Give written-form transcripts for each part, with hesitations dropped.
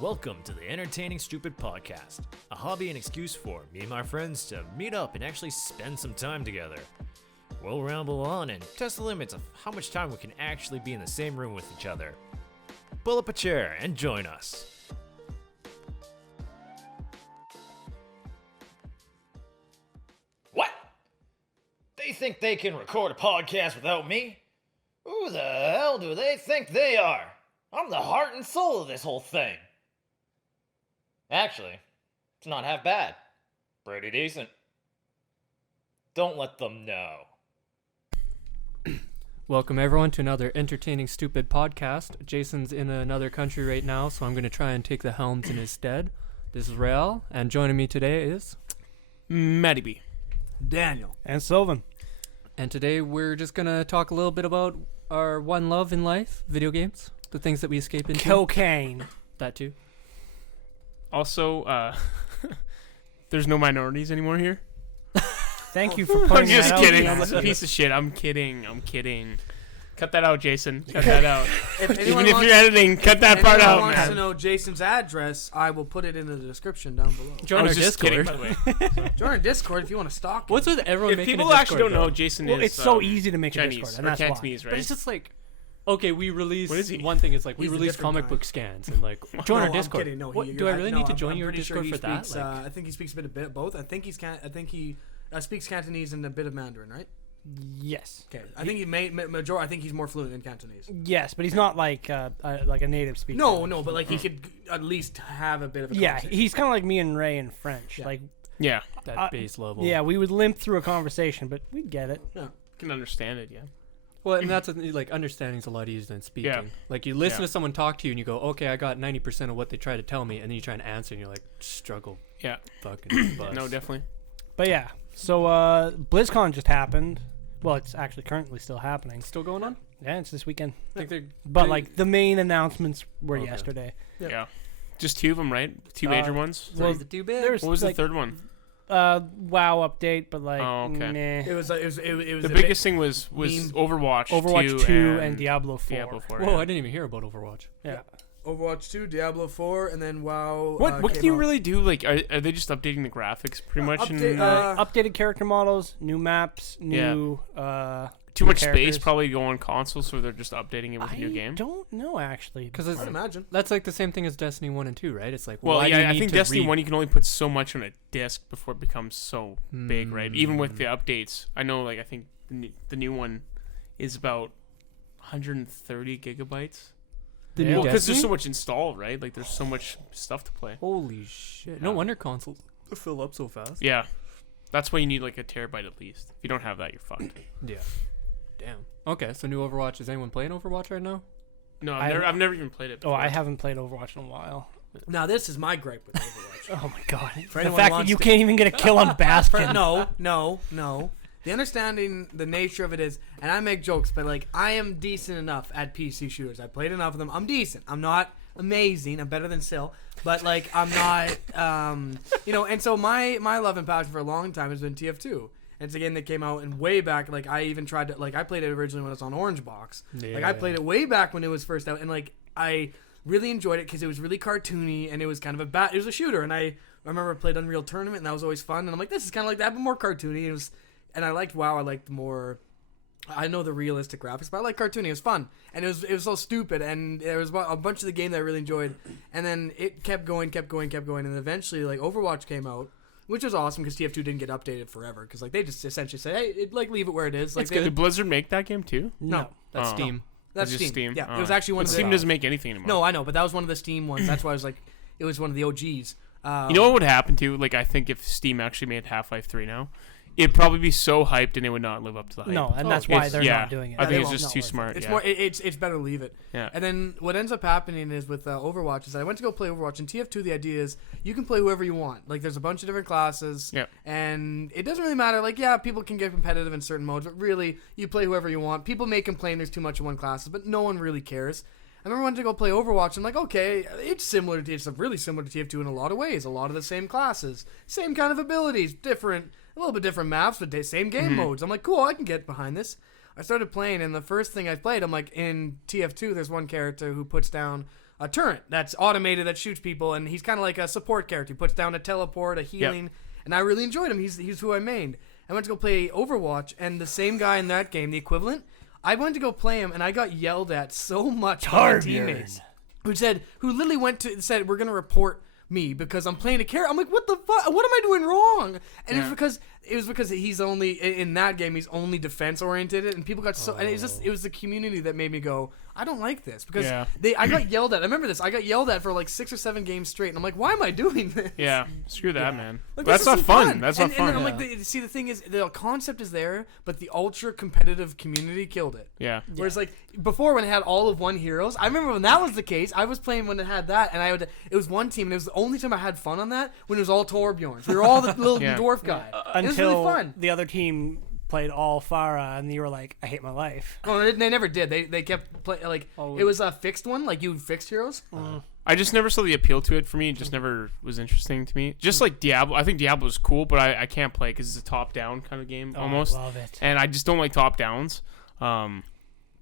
Welcome to the Entertaining Stupid Podcast, a hobby and excuse for me and my friends to meet up and actually spend some time together. We'll ramble on and test the limits of how much time we can actually be in the same room with each other. Pull up a chair and join us. What? They think they can record a podcast without me? Who the hell do they think they are? I'm the heart and soul of this whole thing. Actually, it's not half bad. Pretty decent. Don't let them know. Welcome everyone to another entertaining stupid podcast. Jason's in another country right now, so I'm going to try and take the helms in his stead. This is Rheal, and joining me today is Matty B, Daniel, and Sylvan. And today we're just going to talk a little bit about our one love in life, video games, the things that we escape into. Cocaine. That too. Also, there's no minorities anymore here. Thank you for I'm pointing just that out. kidding. I'm a piece of shit. I'm kidding. Cut that out, Jason. Cut that out. Even if you're editing, cut that part out, wants man. to know Jason's address, I will put it in the description down below. Join our Discord. Kidding, by the way. Join our Discord if you want to stalk him. What's with everyone If making people a Discord, actually don't know, though? Jason Well, is it's so easy to make a Chinese Discord, and or that's why. Cantonese, right? But it's just like, okay, we release What is he? one thing. It's like we He's a release different comic guy. book scans and like join our No, Discord. I'm kidding. No, What, do I really need to join your Discord for that? Speaks, Like, I think he speaks a bit of both. I think he speaks Cantonese and a bit of Mandarin, right? Yes. Okay. I think I think he's more fluent in Cantonese. Yes, but he's not like a native speaker. No, but like he could at least have a bit of a Yeah, conversation. he's kind of like me and Ray in French. Yeah. Like, Yeah, that base level. yeah, we would limp through a conversation, but we'd get it. Yeah. can understand it. Yeah. Well, and that's like understanding's a lot easier than speaking. Yeah. Like you listen Yeah. to someone talk to you and you go, okay, I got 90% of what they try to tell me, and then you try and answer and you're like, struggle, Yeah. fucking bus. No, definitely. But yeah, so BlizzCon just happened. Well, it's actually currently still happening. Still going on? Yeah, it's this weekend. I think they're But like the main announcements were Okay. yesterday. Yeah. Just two of them, right? Two major ones. Well, is it too big? there's What was like, the third one? WoW update, but like, Oh, okay. meh. It was The biggest thing was meme. Overwatch 2 and Diablo 4. Diablo 4. Whoa, yeah. I didn't even hear about Overwatch. Yeah. Overwatch 2, Diablo 4, and then WoW. What came can you out. really do? Like, are they just updating the graphics pretty much? update, And, Updated character models, new maps, Yeah. new too new much characters. space probably go on console, so they're just updating it with a new I game. don't know actually. Because I'd imagine. that's like the same thing as Destiny 1 and 2, right? It's like, Well, why do you yeah, I need think to Destiny read- 1 you can only put so much on a disc before it becomes so big, right? Even with the updates, I know. Like, I think the new one is about 130 gigabytes. The Yeah. new Well, because Destiny? there's so much installed, right? Like, there's so much stuff to play. Holy shit. No Yeah. wonder consoles fill up so fast. Yeah, that's why you need like a terabyte at least. If you don't have that, you're fucked. Yeah. Damn. Okay, so new Overwatch. Is anyone playing Overwatch right now? No, I- I've never even played it. Oh, Before. I haven't played Overwatch in a while. Now this is my gripe with Overwatch. Oh my god! For The anyone fact that wants you to- can't even get a kill on Bastion. No. The understanding, the nature of it is, and I make jokes, but like I am decent enough at PC shooters. I played enough of them. I'm decent. I'm not amazing. I'm better than Sil, but like I'm not, And so my love and passion for a long time has been TF2. And it's a game that came out and way back. Like I even tried to I played it originally when it was on Orange Box. Like I played it way back when it was first out, and like I really enjoyed it because it was really cartoony and it was kind of it was a shooter. And I remember I played Unreal Tournament and that was always fun. And I'm like, this is kind of like that, but more cartoony. And I liked WoW. I liked more. I know the realistic graphics, but I like cartoony. It was fun, and it was so stupid. And there was a bunch of the game that I really enjoyed. And then it kept going, and eventually like Overwatch came out, which was awesome because TF2 didn't get updated forever because like they just essentially said, hey, leave it where it is. Like Did Blizzard make that game too? no, That's Oh. Steam. that's It's just Steam. Steam. Yeah, Oh. it was actually one But of Steam the. doesn't make anything anymore. No, I know, but that was one of the Steam ones. That's why I was like, it was one of the OGs. You know what would happen to? Like, I think if Steam actually made Half-Life 3 now, it'd probably be so hyped and it would not live up to the hype. No, and that's why It's- they're yeah, not doing it. I think they it's just won't. too No, smart. It's yeah. more. It's better to leave it. Yeah. And then what ends up happening is with Overwatch is I went to go play Overwatch, and TF2 the idea is you can play whoever you want. Like there's a bunch of different classes. Yeah. And it doesn't really matter. Like yeah, people can get competitive in certain modes, but really you play whoever you want. People may complain there's too much in one class, but no one really cares. I remember I went to go play Overwatch. I'm like, okay, it's really similar to TF2 in a lot of ways. A lot of the same classes, same kind of abilities, a little bit different maps, but same game modes. I'm like, cool, I can get behind this. I started playing, and the first thing I played, I'm like, in TF2, there's one character who puts down a turret that's automated that shoots people, and he's kind of like a support character. He puts down a teleport, a healing, and I really enjoyed him. He's who I mained. I went to go play Overwatch, and the same guy in that game, the equivalent, I went to go play him, and I got yelled at so much by my teammates who literally said, we're going to report me because I'm playing a character. I'm like, what the fuck? What am I doing wrong? And it was because he's only in that game. He's only defense oriented, and people got so. And it was the community that made me go, I don't like this because I got yelled at. I remember this. I got yelled at for like 6 or 7 games straight, and I'm like, why am I doing this? Yeah, screw that, man. Like, that's not fun. That's not fun. And I'm like, see, the thing is, the concept is there, but the ultra competitive community killed it. Yeah. Whereas like before, when it had all of one heroes, I remember when that was the case. I was playing when it had that, and it was one team, and it was the only time I had fun on that when it was all Torbjorns. We were all the little dwarf guy. It was really fun. The other team played all Farah, and you were like, I hate my life. Oh, they never did. They kept playing like it was a fixed one, like you fixed heroes. I just never saw the appeal to it for me. It just never was interesting to me. Just like Diablo, I think Diablo is cool, but I can't play because it's a top-down kind of game almost. I love it. And I just don't like top-downs.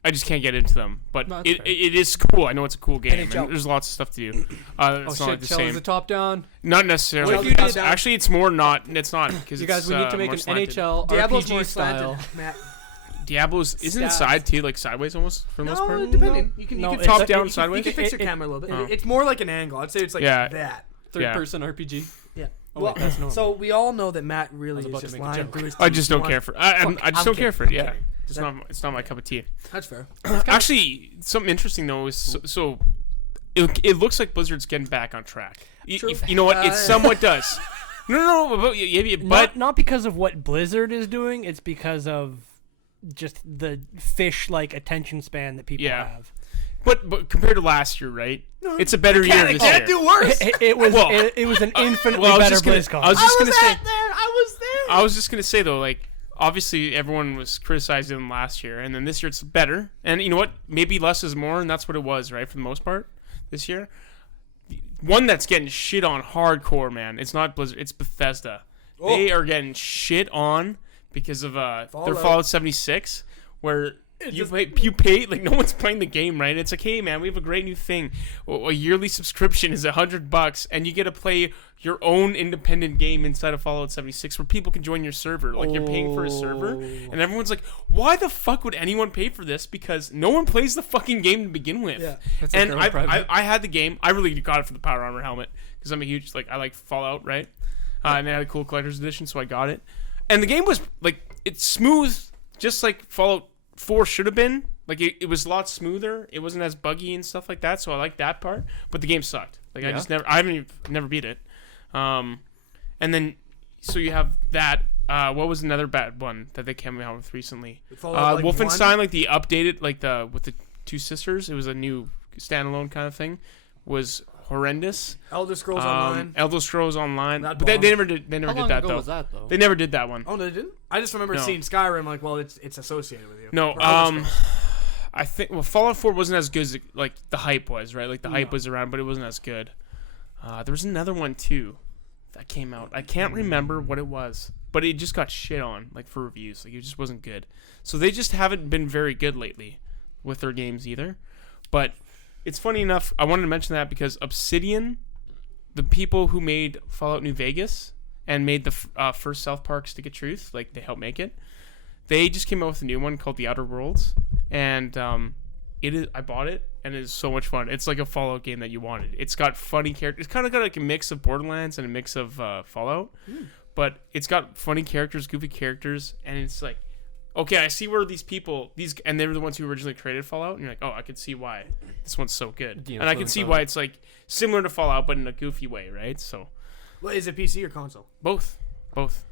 I just can't get into them. But No, it is cool. I know it's a cool game. And NHL. there's lots of stuff to do. It's Oh not shit! like the Shell is same. a top down. Not necessarily. What if you did- Actually, it's more not. It's not because You guys, we need to make more an slanted. NHL Diablo's more RPG style. slanted, Matt. Diablo's isn't it Stats. side too, like sideways almost for the most No, part. depending. You can it's top a- down you sideways. can fix your It- camera a little bit. Oh. It's more like an angle. I'd say it's like Yeah. that. Third-person RPG. Yeah. Oh, wait, that's normal. So we all know that Matt I really was is about to just make a lying joke. through his I teeth. just You don't want- care for. I Fuck, just I'm don't care for it. kidding, Yeah, I'm it's That- not. It's not my cup of tea. That's fair. Actually, something interesting though is so it looks like Blizzard's getting back on track. True. You know what? It somewhat does. No, but Not because of what Blizzard is doing, it's because of just the fish-like attention span that people Yeah. have. but compared to last year, right? It's a better year this Can't year. do worse. It was Well, it was an infinitely well, I was better just gonna- BlizzCon. I was just gonna say. I I was just gonna say though, like obviously everyone was criticizing them last year, and then this year it's better. And you know what? Maybe less is more, and that's what it was, right? For the most part, this year. One that's getting shit on hardcore, man. It's not Blizzard. It's Bethesda. They are getting shit on because of their Fallout 76, where you pay like no one's playing the game, right? It's like, hey man, we have a great new thing. A yearly subscription is $100, and you get to play your own independent game inside of Fallout 76, where people can join your server. Like you're paying for a server, and everyone's like, why the fuck would anyone pay for this? Because no one plays the fucking game to begin with. Yeah. That's And like early private. I had the game. I really got it for the Power Armor helmet because I'm a huge I like Fallout, right? And they had a cool collector's edition, so I got it. And the game was like it's smooth, just like Fallout 4 should have been. Like it was a lot smoother. It wasn't as buggy and stuff like that, so I like that part. But the game sucked. Like Yeah? I never beat it. And then so you have that. What was another bad one that they came out with recently? Fallout, like, Wolfenstein, 1? like the updated, like the with the two sisters. It was a new standalone kind of thing. Was horrendous. Elder Scrolls Online. Elder Scrolls Online, That but they bombed. never did. They never How long did that ago though. was that though? They never did that one. Oh, no, they didn't? I just remember No. seeing Skyrim, like, well, it's associated with you. No, Or Elder Scrolls. I think Fallout 4 wasn't as good as like the hype was, right? Like the hype was around, but it wasn't as good. There was another one too that came out. I can't remember what it was, but it just got shit on like for reviews. Like it just wasn't good. So they just haven't been very good lately with their games either. But it's funny enough. I wanted to mention that because Obsidian, the people who made Fallout New Vegas and made the first South Park Stick of Truth, like they helped make it. They just came out with a new one called The Outer Worlds, and it is. I bought it, and it is so much fun. It's like a Fallout game that you wanted. It's got funny characters. It's kind of got like a mix of Borderlands and a mix of Fallout, but it's got funny characters, goofy characters, and it's like, okay, I see where these and they were the ones who originally created Fallout, and you're like, oh, I can see why this one's so good, The and I can influence see of why it. it's like similar to Fallout, but in a goofy way, right? So Well, is it PC or console? both.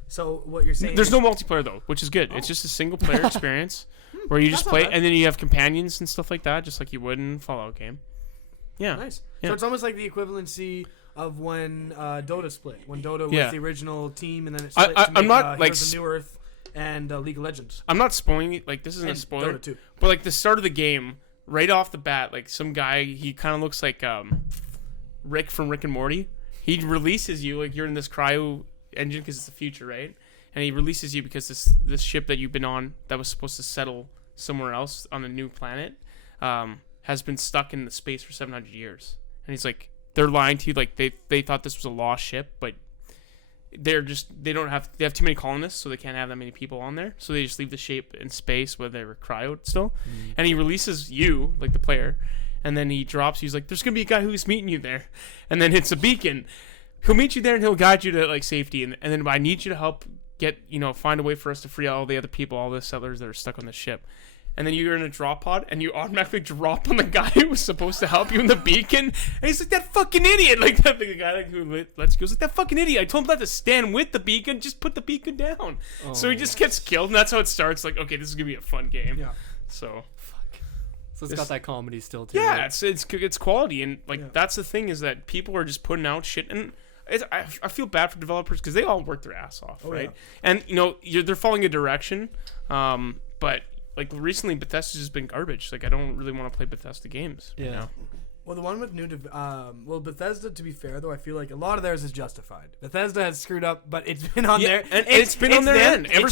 So what you're saying There's is, no multiplayer though, which is good. It's just a single player experience where you just That's not play, bad. and then you have companions and stuff like that, just like you would in a Fallout game. Yeah, Nice. Yeah. So it's almost like the equivalency of when Dota split. When Dota Yeah. was the original team, and then it I- split I- to I'm make, not, like, Heroes of New Earth and League of Legends. I'm not spoiling it. Like this isn't And a spoiler, Dota 2. but like the start of the game, right off the bat, like some guy, he kind of looks like Rick from Rick and Morty. He releases you like you're in this cryo engine because it's the future, right? And he releases you because this ship that you've been on that was supposed to settle somewhere else on a new planet has been stuck in the space for 700 years. And he's like, they're lying to you. Like they thought this was a lost ship, but they have too many colonists, so they can't have that many people on there. So they just leave the shape in space where they were cryoed still. And he releases you, like the player, and then he drops you. He's like, there's going to be a guy who's meeting you there. And then it's a beacon. He'll meet you there and he'll guide you to like safety. And then I need you to help find a way for us to free all the other people, all the settlers that are stuck on the ship. And then you're in a drop pod, and you automatically drop on the guy who was supposed to help you in the beacon. And he's like, that fucking idiot. Like, the guy who lets you go, like, that fucking idiot. I told him not to stand with the beacon. Just put the beacon down. Oh. So he just gets killed, and that's how it starts. Like, okay, this is going to be a fun game. Yeah. So it's got that comedy still, too. Yeah, right? it's quality. And, like, that's the thing is that people are just putting out shit. And I feel bad for developers because they all work their ass off, right? Yeah. And, they're following a direction. But... like, recently, Bethesda's just been garbage. Like, I don't really want to play Bethesda games. Yeah. You know? Well, the one with Bethesda, to be fair, though, I feel like a lot of theirs is justified. Bethesda has screwed up, but it's been on their... And it's been on their end. Ever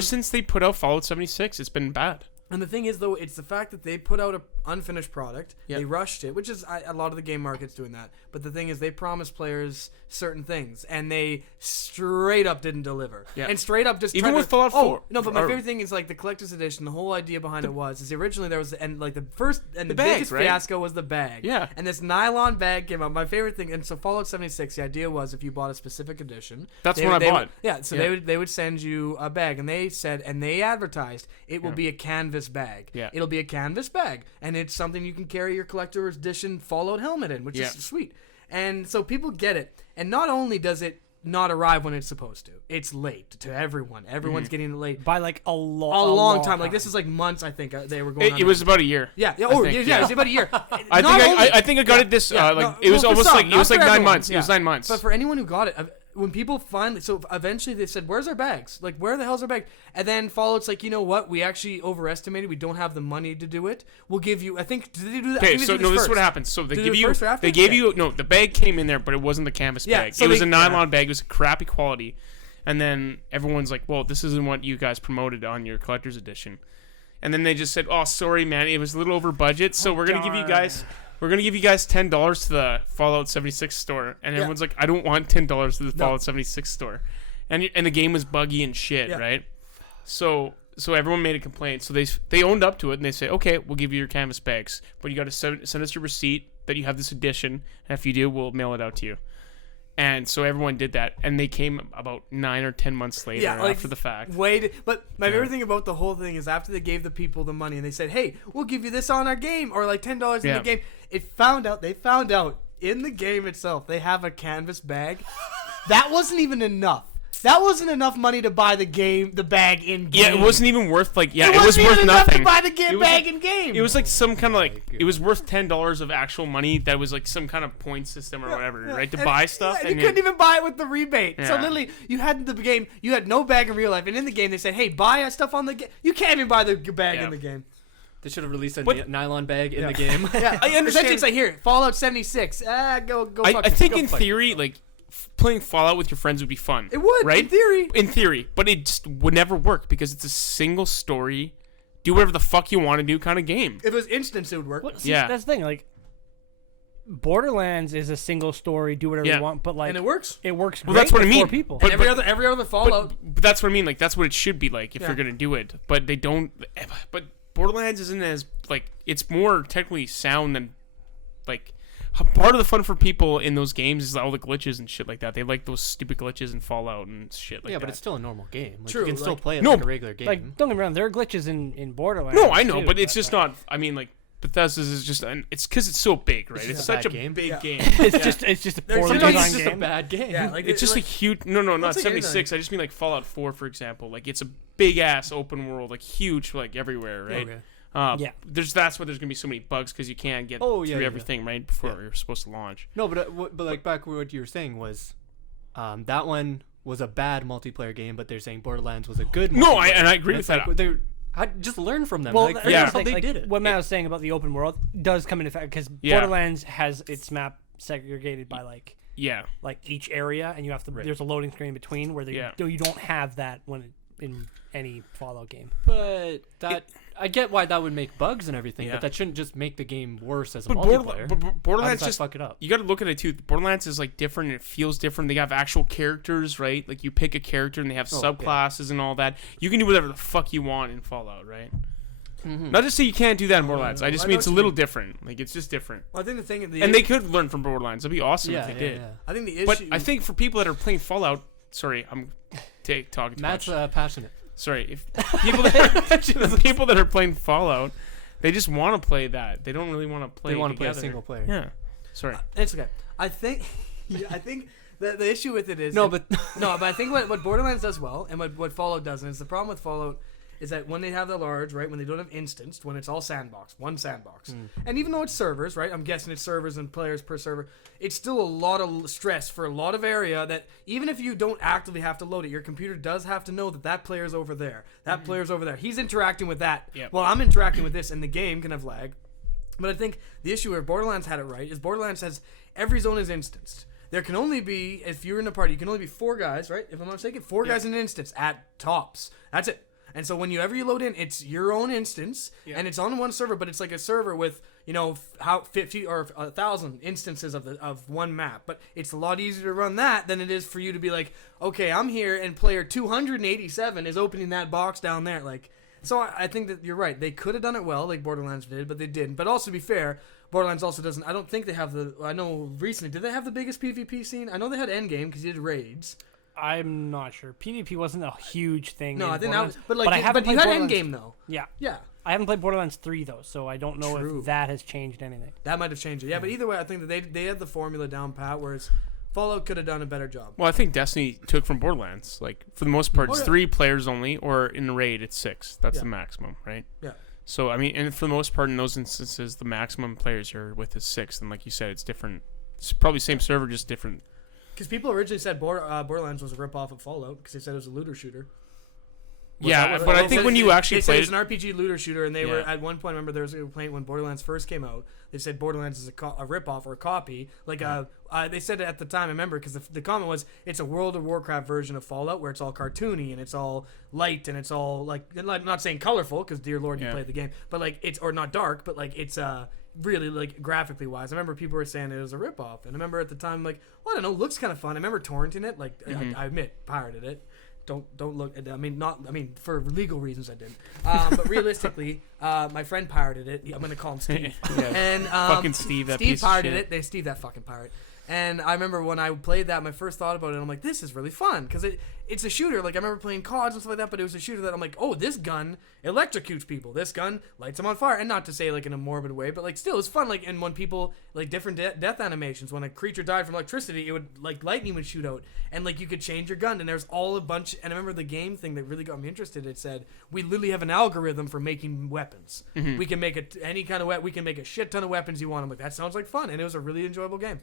since they put out Fallout 76, it's been bad. And the thing is, though, it's the fact that they put out an unfinished product. Yep. They rushed it, which is a lot of the game market's doing that. But the thing is, they promised players certain things, and they straight up didn't deliver. Yeah. And straight up just even with Fallout 4. Oh, no, but my favorite thing is like the collector's edition. The whole idea behind it was originally there was the biggest fiasco was the bag. Yeah. And this nylon bag came out. My favorite thing, and so Fallout 76, the idea was if you bought a specific edition, that's what I bought. Yeah. So they would send you a bag, and they said, and they advertised it will be a canvas bag. Yeah. It'll be a canvas bag, and it's something you can carry your collector's edition Fallout helmet in, which is sweet. And so people get it. And not only does it not arrive when it's supposed to, it's late to everyone. Everyone's getting it late by like a long time. Like this is like months. I think they were going. It was about a year. Yeah. Oh, yeah. It was about a year. I think I got it this. It was almost like 9 months. Yeah. It was 9 months. But for anyone who got it, when people finally, so eventually they said, "Where's our bags? Like, where the hell's our bags?" And then Fallout's like, you know what? We actually overestimated. We don't have the money to do it. We'll give you. I think did they do that? Okay, so no, this is what happened. So they give you. They gave you the bag came in there, but it wasn't the canvas bag. So it was a nylon bag. It was crappy quality. And then everyone's like, "Well, this isn't what you guys promoted on your collector's edition." And then they just said, "Oh, sorry, man, it was a little over budget, so we're gonna give you guys." We're going to give you guys $10 to the Fallout 76 store. And everyone's like, I don't want $10 to the Fallout 76 store. And the game was buggy and shit, right? So everyone made a complaint. So they owned up to it, and they say, okay, we'll give you your canvas bags. But you got to send us your receipt that you have this edition. And if you do, we'll mail it out to you. And so everyone did that. And they came about 9 or 10 months later after the fact. But my favorite thing about the whole thing is after they gave the people the money and they said, hey, we'll give you this on our game, or like $10 in the game. They found out in the game itself they have a canvas bag. That wasn't even enough. That wasn't enough money to buy the bag in game. Yeah, it wasn't even worth it was worth nothing. To buy the bag in game. It was like some kind of it was worth $10 of actual money that was like some kind of point system or whatever, right? To buy stuff. And you couldn't even buy it with the rebate. Yeah. So literally, you had the game, you had no bag in real life, and in the game they said, hey, buy stuff on the game. You can't even buy the bag in the game. They should have released a nylon bag in the game. Yeah, I understand. It's like here, Fallout 76. Go. I think in theory, like playing Fallout with your friends would be fun. It would, right? In theory, but it just would never work because it's a single story, do whatever the fuck you want to do kind of game. If it was instance, it would work. Well, see, that's the thing. Like Borderlands is a single story, do whatever you want, but like, and it works. It works. Well, that's what I mean. People. But every other Fallout. But that's what I mean. Like that's what it should be like if you're gonna do it. But they don't. But Borderlands isn't as like it's more technically sound than like part of the fun for people in those games is all the glitches and shit like that. They like those stupid glitches in Fallout and shit like that. Yeah, but it's still a normal game. Like, True, you can still play it like a regular game. Like, don't get me wrong, there are glitches in Borderlands. No, I know, but it's just not. I mean, like Bethesda's is just it's because it's so big, right? It's such a big game. It's just a poorly designed it's game. just a bad game. Yeah, like it's just like, a huge. No, not 76. I just mean like Fallout 4, for example. Like it's a big ass open world, like huge, like everywhere, right? Okay. That's why there's gonna be so many bugs because you can't get through everything right before you're supposed to launch. No, but like back what you were saying was, that one was a bad multiplayer game, but they're saying Borderlands was a good. No, I agree with that. I just learn from them. Well, that's how they did it. What Matt was saying about the open world does come into effect because Borderlands has its map segregated by like each area, and you have to. There's a loading screen in between where you don't have that when in any Fallout game. But I get why that would make bugs and everything, Yeah. but that shouldn't just make the game worse as a But multiplayer. How Borderlands does that just fuck it up? you got to look at it too. Borderlands is like different. It feels different. They have actual characters, right? Like you pick a character and they have Oh, subclasses and all that. You can do whatever the fuck you want in Fallout, right? Mhm. Not to say you can't do that in Borderlands. I just I mean know it's a what you little mean. different. Like it's just different. Well, I think the thing, And they could learn from Borderlands. It'd be awesome Yeah, if they yeah, did. yeah. I think the issue. But I think for people that are playing Fallout, sorry, I'm talking too Matt's much. passionate. Sorry, if people the people that are playing Fallout, they just want to play that. They don't really want to play. They want to play a together. single player. Yeah. Sorry. it's okay. I think, I think the issue with it is No, but no, but I think what Borderlands does well, and what Fallout doesn't, is the problem with Fallout is that when they have the large, right, when they don't have instanced, when it's all sandbox, one sandbox, and even though it's servers, right, I'm guessing it's servers and players per server, it's still a lot of stress for a lot of area that even if you don't actively have to load it, your computer does have to know that that player's over there, that player's over there. He's interacting with that. Yep. Well, I'm interacting with this, and the game can have lag. But I think the issue where Borderlands had it right is Borderlands has every zone is instanced. There can only be, if you're in a party, you can only be 4 guys, right? If I'm not mistaken, 4 guys in an instance at tops. That's it. And so whenever you load in, it's your own instance, and it's on one server, but it's like a server with, you know, how 50 or 1,000 instances of one map. But it's a lot easier to run that than it is for you to be like, okay, I'm here, and player 287 is opening that box down there. Like, so I think that you're right. They could have done it well, like Borderlands did, but they didn't. But also, to be fair, Borderlands also doesn't. I don't think they have the. I know recently, did they have the biggest PvP scene? I know they had Endgame because you did raids. I'm not sure. PvP wasn't a huge thing. No, in I think that was. Borderlands, But like, I haven't you played had Borderlands. Endgame though. Yeah, Yeah. I haven't played Borderlands 3 though, so I don't know True. if that has changed anything. That might have changed it. Yeah, but either way, I think that they had the formula down pat, whereas Fallout could have done a better job. Well, I think Destiny took from Borderlands. Like for the most part, Oh, it's yeah. 3 players only, or in a raid, it's 6. That's Yeah. the maximum, right? Yeah. So I mean, and for the most part, in those instances, the maximum players you're with is 6. And like you said, it's different. It's probably same server, just different. Because people originally said Borderlands was a ripoff of Fallout because they said it was a looter shooter. Yeah, but I think when you actually they said played it's an RPG looter shooter, and they were Yeah. at one point. I remember there was a complaint when Borderlands first came out. They said Borderlands is a ripoff or a copy. Like they said it at the time. I remember because the comment was it's a World of Warcraft version of Fallout where it's all cartoony and it's all light and it's all like not saying colorful because dear lord you Yeah. played the game, but like it's or not dark, but like it's really like graphically wise. I remember people were saying it was a ripoff, and I remember at the time like well, I don't know, looks kind of fun. I remember torrenting it. Like I admit pirated it. Don't look. I mean, for legal reasons I didn't. But realistically, my friend pirated it. I'm gonna call him Steve. Yeah. And Fucking Steve, that Steve piece of pirated shit. it. They Steve that fucking pirate. And I remember when I played that, my first thought about it, I'm like, this is really fun because it's a shooter. Like I remember playing CODs and stuff like that, but it was a shooter that I'm like, oh, this gun electrocutes people. This gun lights them on fire, and not to say like in a morbid way, but like still, it's fun. Like and when people like different death animations, when a creature died from electricity, it would like lightning would shoot out, and like you could change your gun, and there's all a bunch. And I remember the game thing that really got me interested. It said we literally have an algorithm for making weapons. We can make any kind of we can make a shit ton of weapons you want. I'm like, that sounds like fun, and it was a really enjoyable game.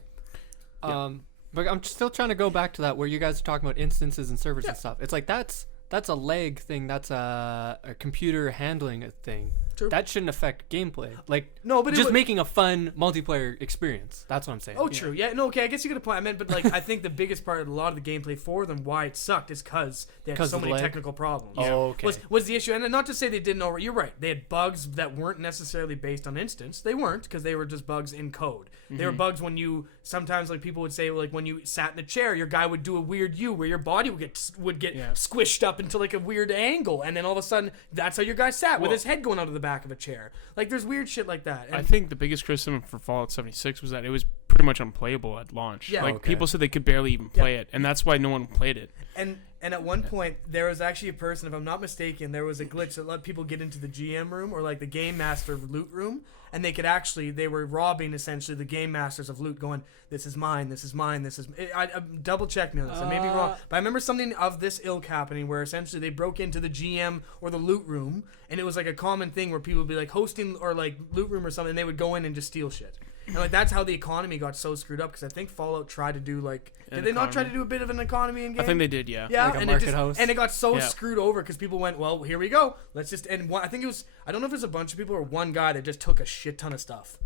But I'm still trying to go back to that where you guys are talking about instances and servers and stuff. It's like that's a lag thing. That's a computer handling a thing. True. That shouldn't affect gameplay. Like No, but it just would- making a fun multiplayer experience. That's what I'm saying. Oh, true. Yeah, no, okay, I guess you get a point. I meant, but like, I think the biggest part of a lot of the gameplay for them, why it sucked, is because they had 'Cause so of the many lag? technical problems. Oh, okay. Was the issue, and not to say they didn't know. You're right. They had bugs that weren't necessarily based on instance. They weren't because they were just bugs in code. They were bugs when you sometimes like people would say like when you sat in a chair, your guy would do a weird U where your body would get Yeah. squished up into like a weird angle, and then all of a sudden that's how your guy sat with Well- his head going out of the back of a chair. Like there's weird shit like that. I And think the biggest criticism for Fallout 76 was that it was pretty much unplayable at launch. Yeah. Like Okay. people said they could barely even play it, and that's why no one played it. And at one point there was actually a person, if I'm not mistaken, there was a glitch that let people get into the GM room or like the game master loot room, and they were robbing essentially the game masters of loot, going, "This is mine, this is mine, this is." I double check me on this. I may be wrong, but I remember something of this ilk happening where essentially they broke into the GM or the loot room, and it was like a common thing where people would be like hosting or like loot room or something, and they would go in and just steal shit. And like that's how the economy got so screwed up because I think Fallout tried to do like An did they not try to economy? do a bit of an economy in game? I think they did, yeah. Yeah, Like a and market house? and it got so Yeah. screwed over because people went, well, here we go. Let's just I think it was I don't know if it was a bunch of people or one guy that just took a shit ton of stuff.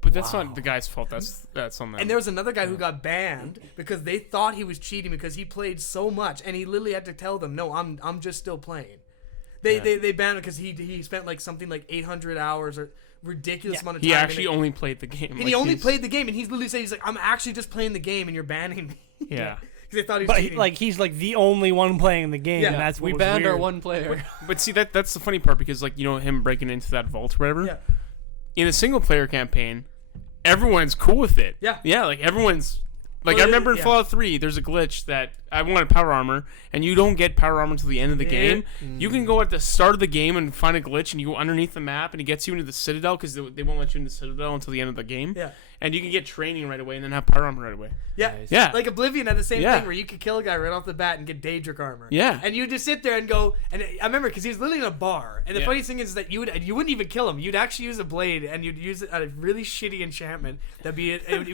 But that's Wow. not the guy's fault. That's on them. And there was another guy who got banned because they thought he was cheating because he played so much, and he literally had to tell them, "No, I'm just still playing." They banned him because he spent like something like 800 hours or ridiculous amount of time. He actually only played the game. and he only played the game, and he's literally saying, "He's like, I'm actually just playing the game, and you're banning me." Yeah. Because they thought he was But cheating. he's like the only one playing the game. Yeah. And that's what We was banned our weird. one player. But see, that's the funny part because, like, you know, him breaking into that vault or whatever. Yeah. In a single player campaign, everyone's cool with it. Yeah. Yeah, like everyone's. Like, Well, I remember in yeah. Fallout 3, there's a glitch that I wanted power armor, and you don't get power armor until the end of the game. You can go at the start of the game and find a glitch, and you go underneath the map, and it gets you into the Citadel, because they won't let you into the Citadel until the end of the game. Yeah. And you can get training right away, and then have power armor right away. Yeah. Nice. Yeah. Like Oblivion had the same Yeah. thing where you could kill a guy right off the bat and get Daedric armor. Yeah. And you just sit there and go, and I remember because he was literally in a bar, and the Yeah. funniest thing is that you wouldn't even kill him. You'd actually use a blade, and you'd use a really shitty enchantment it would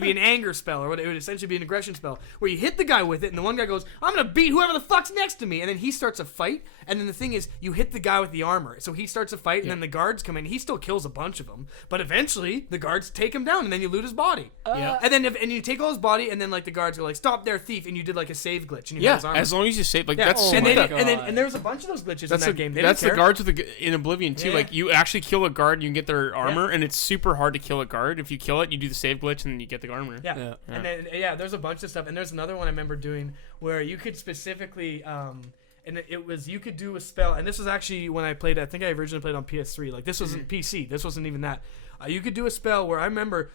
be an anger spell, or it would essentially be an aggression spell, where you hit the guy with it, and the one guy goes, "I'm gonna beat whoever the fuck's next to me," and then he starts a fight, and then the thing is, you hit the guy with the armor, so he starts a fight, and then the guards come in. He still kills a bunch of them, but eventually the guards take him down, and then you loot his body. Yeah. And then and you take all his body, and then like the guards go like, "Stop there, thief!" And you did like a save glitch, and you had Yeah, his armor. as long as you save, like, Yeah. that's Oh super and, my they, cool. and then God. and there was a bunch of those glitches That's in that game. They that's the didn't care. guards with in Oblivion too. Yeah. Like, you actually kill a guard, you can get their armor, and it's super hard to kill a guard. If you kill it, you do the save glitch, and then you get the armor. Yeah. Yeah. And then there's a bunch of stuff, and there's another one I remember doing where you could specifically, and it was you could do a spell, and this was actually when I played. I think I originally played on PS3. Like this wasn't PC. This wasn't even that. You could do a spell where I remember.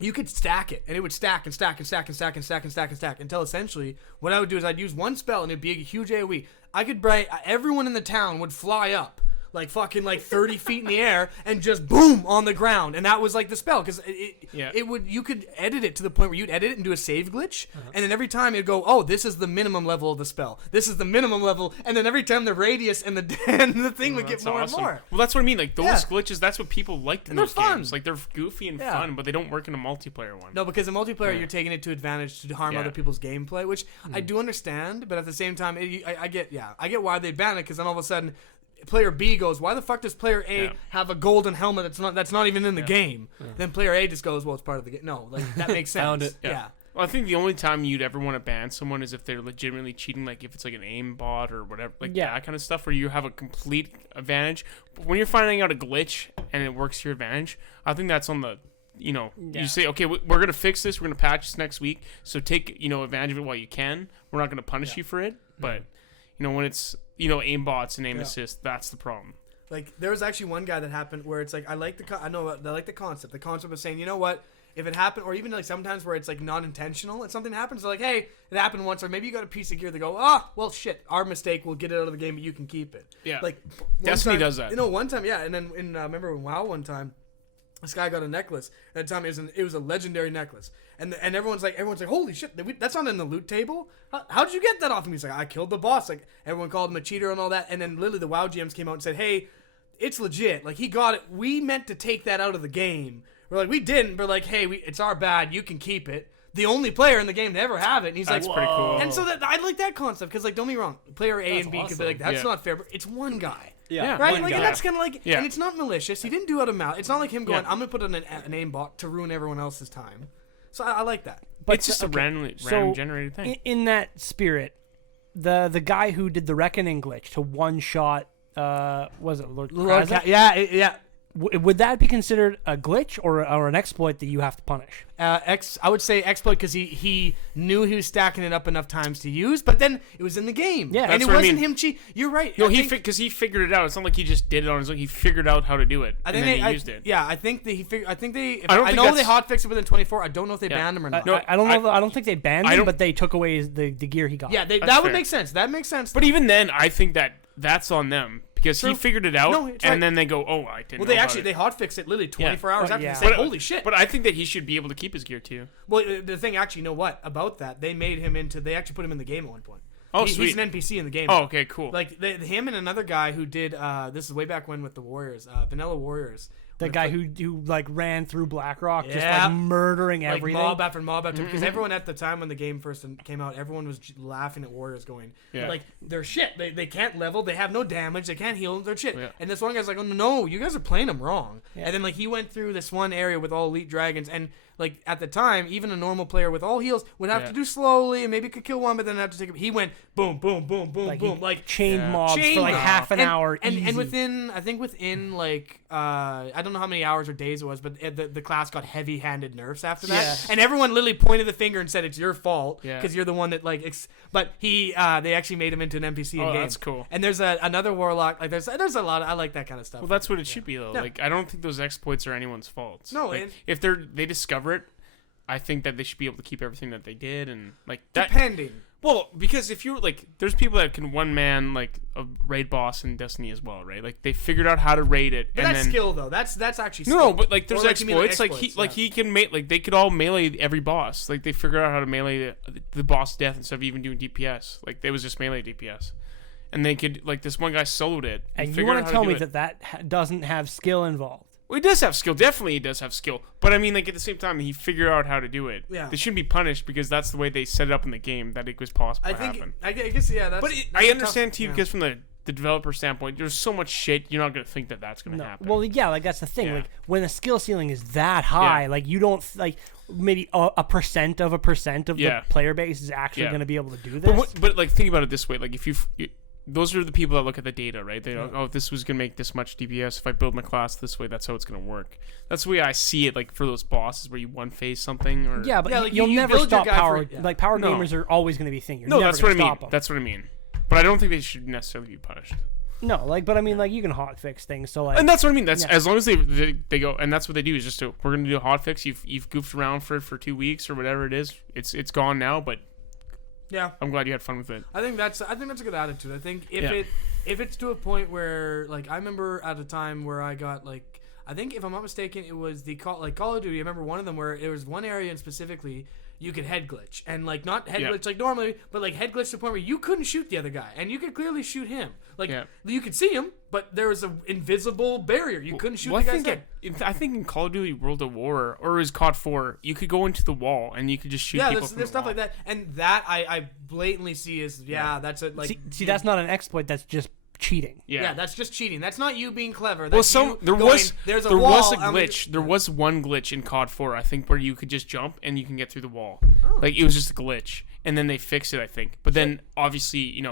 You could stack it, and it would stack and stack and stack and stack and stack and stack and stack until essentially what I would do is I'd use one spell and it'd be a huge AoE. I could everyone in the town would fly up like fucking like 30 feet in the air and just boom on the ground, and that was like the spell because it would you could edit it to the point where you'd edit it and do a save glitch, and then every time it'd go, oh, this is the minimum level of the spell, this is the minimum level, and then every time the radius and the and the thing would get That's more awesome. and more. Well, that's what I mean. Like, those Yeah. glitches, that's what people liked in And they're those fun. games. Like, they're goofy and Yeah. fun, but they don't work in a multiplayer one. No, because in multiplayer Yeah. you're taking it to advantage to harm Yeah. other people's gameplay, which I do understand, but at the same time, I get why they ban it, because then all of a sudden, player B goes, why the fuck does player A Yeah. have a golden helmet that's not even in the game? Then player A just goes, well, it's part of the game. No, like that makes sense. Found it. Yeah. Well, I think the only time you'd ever want to ban someone is if they're legitimately cheating, like if it's like an aim bot or whatever, like Yeah. that kind of stuff, where you have a complete advantage. But when you're finding out a glitch and it works to your advantage, I think that's on the, Yeah. you say, okay, we're going to fix this, we're going to patch this next week, so take, advantage of it while you can. We're not going to punish you for it, but, when it's, aim bots and aim assist, that's the problem. Like there was actually one guy that happened where it's like I like the concept. The concept of saying, you know what, if it happened, or even like sometimes where it's like not intentional, and something happens, they're like, hey, it happened once, or maybe you got a piece of gear. They go, well, shit, our mistake. We'll get it out of the game, but you can keep it. Yeah. Like Destiny time, does that. One time, yeah, and then remember in WoW one time. This guy got a necklace. At the time, it was a legendary necklace, and everyone's like, holy shit, that's not in the loot table. How did you get that off of me? He's like, I killed the boss. Like everyone called him a cheater and all that, and then literally the WoW GMs came out and said, hey, it's legit. Like he got it. We meant to take that out of the game. We're like, we didn't. We're like, hey, it's our bad. You can keep it. The only player in the game to ever have it. And he's That's like, pretty cool. And so I like that concept because, like, don't be wrong, player A That's and B could be awesome. like, that's Yeah. not fair. But it's one guy. Yeah. Right? One Like, guy. and that's kind of like, Yeah. and it's not malicious. He didn't do it out of mouth. It's not like him going, Yeah. I'm going to put on an aim bot to ruin everyone else's time. So I like that. But It's just a okay, random so generated thing. in that spirit, the guy who did the Reckoning glitch to one shot, was it Lord Krasik? Yeah. Would that be considered a glitch or an exploit that you have to punish? I would say exploit because he knew he was stacking it up enough times to use, but then it was in the game. Yeah. And That's it what I wasn't mean. him cheat. You're right. No, I think- because he figured it out. It's not like he just did it on his own. He figured out how to do it, I and think then they he used it. Yeah, I think they. I think they. I don't think know they that's- hotfixed it within 24. I don't know if they Yeah. banned him or not. No, I don't know. I don't think they banned I him, don't- but they took away the gear he got. Yeah, That's that would fair. make sense. That makes sense. But even then, I think that's on them because he True. figured it out, No, it's and right. then they go, "Oh, I didn't." well, they know actually about they hotfixed it literally 24 hours Oh, after. yeah. They said, But- "Holy shit!" But I think that he should be able to keep his gear too. Well, the thing actually, you know what about that? They made him into. They actually put him in the game at one point. Oh, He's sweet. an NPC in the game. Oh, okay, cool. Like him and another guy who did this is way back when with the Warriors, Vanilla Warriors, The When guy it's who like ran through Blackrock, just Yeah. like murdering like everything. mob after mob after, because everyone at the time when the game first came out, everyone was laughing at Warriors going, Yeah. like, they're shit. They can't level. They have no damage. They can't heal. They're shit. Yeah. And this one guy's like, oh no, you guys are playing them wrong. Yeah. And then like he went through this one area with all elite dragons, and like at the time, even a normal player with all heals would have Yeah. to do slowly and maybe could kill one, but then have to take. He went boom, boom, boom, boom, like boom, he like chained Yeah. mobs chain for like mob. half an hour. and easy. within I think within like I don't know how many hours or days it was, but the class got heavy-handed nerfs after that, Yeah. and everyone literally pointed the finger and said it's your fault Yeah. because you're the one that like. But they actually made him into an NPC in Oh, game. that's cool. And there's another warlock. Like there's a lot. I like that kind of stuff. Well, that's what it should be though. Yeah. Like I don't think those exploits are anyone's faults. No, like, and- if they discover it, I think that they should be able to keep everything that they did and like that. depending. Well, because if you're like, there's people that can one man like a raid boss in Destiny as well, right? Like they figured out how to raid it, But and that's then skill though. That's actually skill. no, but like there's Or, like, you mean, exploits. Like he can make like they could all melee every boss. Like they figured out how to melee the boss death instead of even doing DPS. Like they was just melee DPS, and they could like this one guy soloed it. and you figured want out to how tell do me it. that doesn't have skill involved? Well, he does have skill. Definitely, he does have skill. But I mean, like at the same time, he figured out how to do it. Yeah. They shouldn't be punished because that's the way they set it up in the game that it was possible I to think. happen. I guess yeah. That's. But that's I a understand tough- too yeah. because from the developer standpoint, there's so much shit you're not gonna think that that's gonna No. happen. Well, yeah, like that's the thing. Yeah. Like when the skill ceiling is that high, Yeah. like you don't like maybe a percent of Yeah. the player base is actually Yeah. going to be able to do this. but like think about it this way: like if those are the people that look at the data, right? They go, oh, this was gonna make this much DPS. If I build my class this way, that's how it's gonna work. That's the way I see it. Like for those bosses where you one phase something, or Yeah, but Yeah, like, you'll you never build your stop guy for- power. yeah. Like power No. gamers are always going to be a thing. You're no, never that's what I gonna mean. stop 'em. That's what I mean. But I don't think they should necessarily be punished. No, like, but I mean, like, you can hot fix things. So like, And that's what I mean. That's Yeah. as long as they go, and that's what they do is just we're gonna do a hot fix. You've goofed around for 2 weeks or whatever it is. It's gone now, but Yeah. I'm glad you had fun with it. I think that's a good attitude. I think Yeah. if it's to a point where like I remember at a time where I got like I think if I'm not mistaken it was the Call of Duty. I remember one of them where there was one area in specifically you could head glitch and like not head Yeah. glitch like normally, but like head glitch to the point where you couldn't shoot the other guy and you could clearly shoot him. Like Yeah. you could see him, but there was an invisible barrier. You couldn't shoot Well, the I guy's think head. I think in Call of Duty World at War or it was COD 4, you could go into the wall and you could just shoot Yeah, people. there's from the stuff wall. like that, and that I blatantly see as that's a like see, that's not an exploit. That's just cheating. yeah. That's just cheating. That's not you being clever. Well, That's you there going, was there's a there wall, was a I'm gonna glitch. get-" There was one glitch in COD 4, I think, where you could just jump and you can get through the wall. Oh. Like it was just a glitch, and then they fixed it, I think. But then obviously,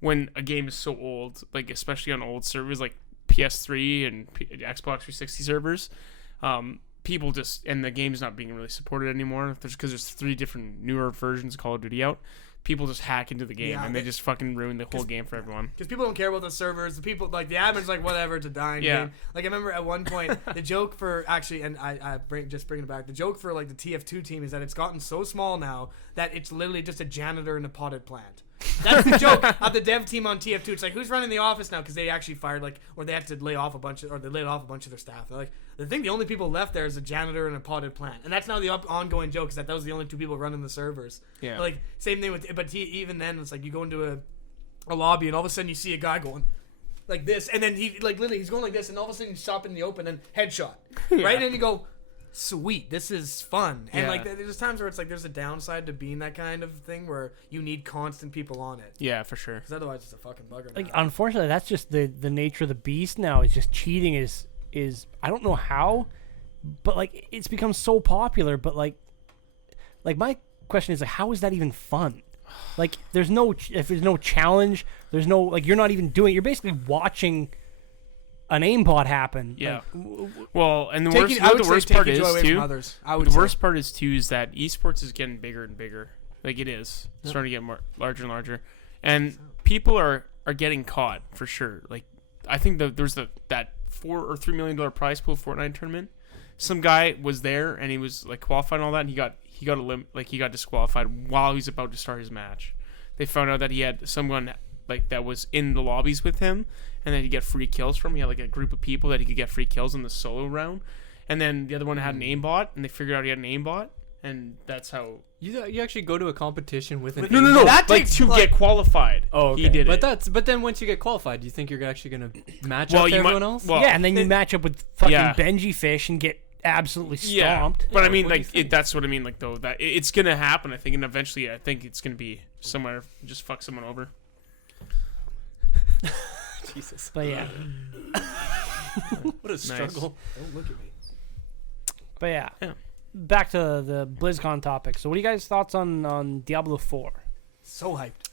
when a game is so old, like especially on old servers like PS3 and Xbox 360 servers, people just and the game's not being really supported anymore. There's 3 different newer versions of Call of Duty out. People just hack into the game Yeah, and they just fucking ruin the whole game for everyone. Because people don't care about the servers. The people, like, the admin's like, whatever, it's a dying Yeah. game. Like, I remember at one point, the joke for, actually, and just bringing it back, the joke for, like, the TF2 team is that it's gotten so small now that it's literally just a janitor in a potted plant. That's the joke of the dev team on TF2. It's like, who's running the office now? Because they actually fired, like, or they had to lay off a bunch of, or they laid off a bunch of their staff. They're like, the only people left there is a janitor and a potted plant. And that's now the ongoing joke, is that those are the only 2 people running the servers. Yeah. Like, same thing with, but even then, it's like, you go into a lobby and all of a sudden you see a guy going like this, and then he, like, literally he's going like this, and all of a sudden he's stopping in the open and headshot. Right? And then you go, sweet, this is fun. And Yeah. like there's times where it's like there's a downside to being that kind of thing where you need constant people on it, Yeah, for sure. because otherwise it's a fucking bugger. Like, now. unfortunately, that's just the nature of the beast now. It's just cheating is I don't know how, but like it's become so popular. But like my question is like, how is that even fun? Like, if there's no challenge, there's no, like, you're not even doing. You're basically watching an aimbot happen. Yeah. Like, Well, and the I would the say worst taking part joy is away from too. others. I would The say. worst part is too is that esports is getting bigger and bigger. Like it is starting to get more larger and larger, and people are getting caught for sure. Like I think there's that $4 or $3 million prize pool Fortnite tournament. Some guy was there and he was like qualified and all that, and he got disqualified while he was about to start his match. They found out that he had someone like that was in the lobbies with him, and then he'd get free kills from. He had like a group of people that he could get free kills in the solo round, and then the other one had an aimbot, and they figured out he had an aimbot, and that's how You actually go to a competition with an No. That Like takes, to like- get qualified. Oh, okay. He did but it. But then once you get qualified, do you think you're actually gonna match Well, up to you might- everyone else? well, yeah, and then you match up with fucking Yeah. Benji Fish and get absolutely Yeah, stomped. but I Yeah, mean, what do you like think? that's what I mean. Like though, that it's gonna happen. I think, and eventually, I think it's gonna be somewhere. Just fuck someone over. Jesus, But yeah, what a struggle. Don't look at me. but yeah. Yeah. Back to the BlizzCon topic. So, what are you guys' thoughts on Diablo 4? So hyped.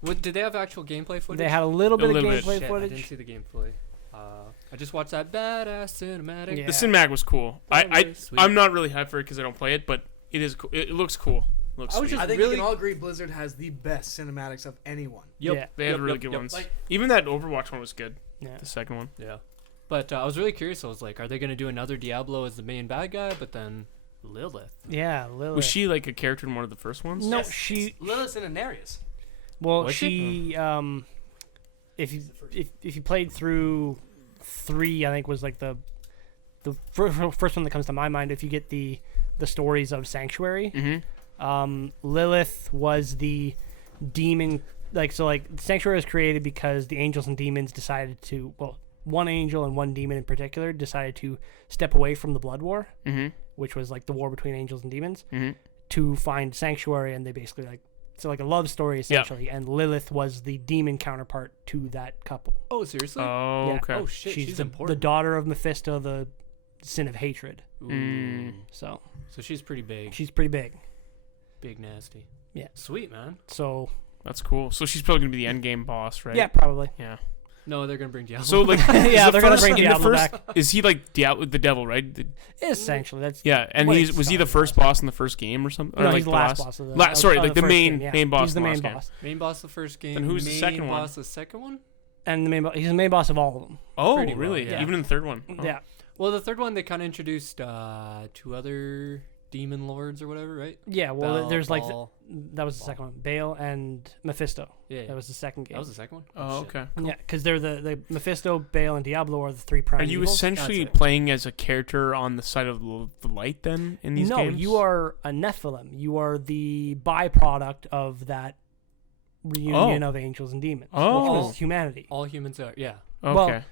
What did they have actual gameplay footage? They had a little bit of little bit. gameplay Shit, I footage. didn't see the gameplay. I just watched that badass cinematic. Yeah. The cinematic was cool. Very sweet. I'm not really hyped for it because I don't play it, but it is cool. It looks cool. Looks I was sweet. just I think really- we can all agree Blizzard has the best cinematics of anyone. Yep. Yeah. They had Yep, really yep, good yep. ones. Like- Even that Overwatch one was good. Yeah. The second one. Yeah. But I was really curious. I was like, are they going to do another Diablo as the main bad guy? But then Lilith. Yeah, Lilith. Was she like a character in one of the first ones? No, Yes, she. it's Lilith and Anarius. Well, Was she. If you played through 3, I think was like the first one that comes to my mind. If you get the stories of Sanctuary, Mm-hmm. Lilith was the demon. Like Sanctuary was created because the angels and demons decided to. Well, one angel and one demon in particular decided to step away from the Blood War, Mm-hmm. which was like the war between angels and demons, Mm-hmm. to find Sanctuary, and they basically like a love story essentially. And Lilith was the demon counterpart to that couple. Oh, seriously? Oh, Yeah. okay. Oh, shit. She's the important. daughter of Mephisto, the sin of hatred. Ooh. Mm. So So she's pretty big. she's pretty big. Big nasty. Yeah. Sweet, man. So That's cool. So she's probably gonna be the end game boss, right? yeah, probably. Yeah. No, they're going to bring Diablo. So like, Yeah, is the they're gonna first- bring in the Diablo first- back. Is he like the devil, right? Essentially, that's Yeah, and What was it's he the started first boss in the first game or something? Or no, like he's the last boss of the. sorry, like the first main game, yeah. main boss. He's the in main last game. boss, main boss the first game. Then who's the main second one? boss the second one? and he's the main boss of all of them. Oh, Pretty well, really? yeah. Even in the third one. Oh. Yeah, Well, the third one, they kind of introduced 2 other demon lords or whatever, right? yeah. Well, Bel, there's like Baal. that was the second one. Bale and Mephisto. Yeah. That was the second game. That was the second one? Oh, shit. okay. Yeah, because they're the Mephisto, Bale, and Diablo are the 3 prime. Are you evils. essentially That's it. playing as a character on the side of the light then in these no, games? you are a Nephilim. You are the byproduct of that reunion of angels and demons. Oh. Which was humanity. All humans are, yeah. Okay. well,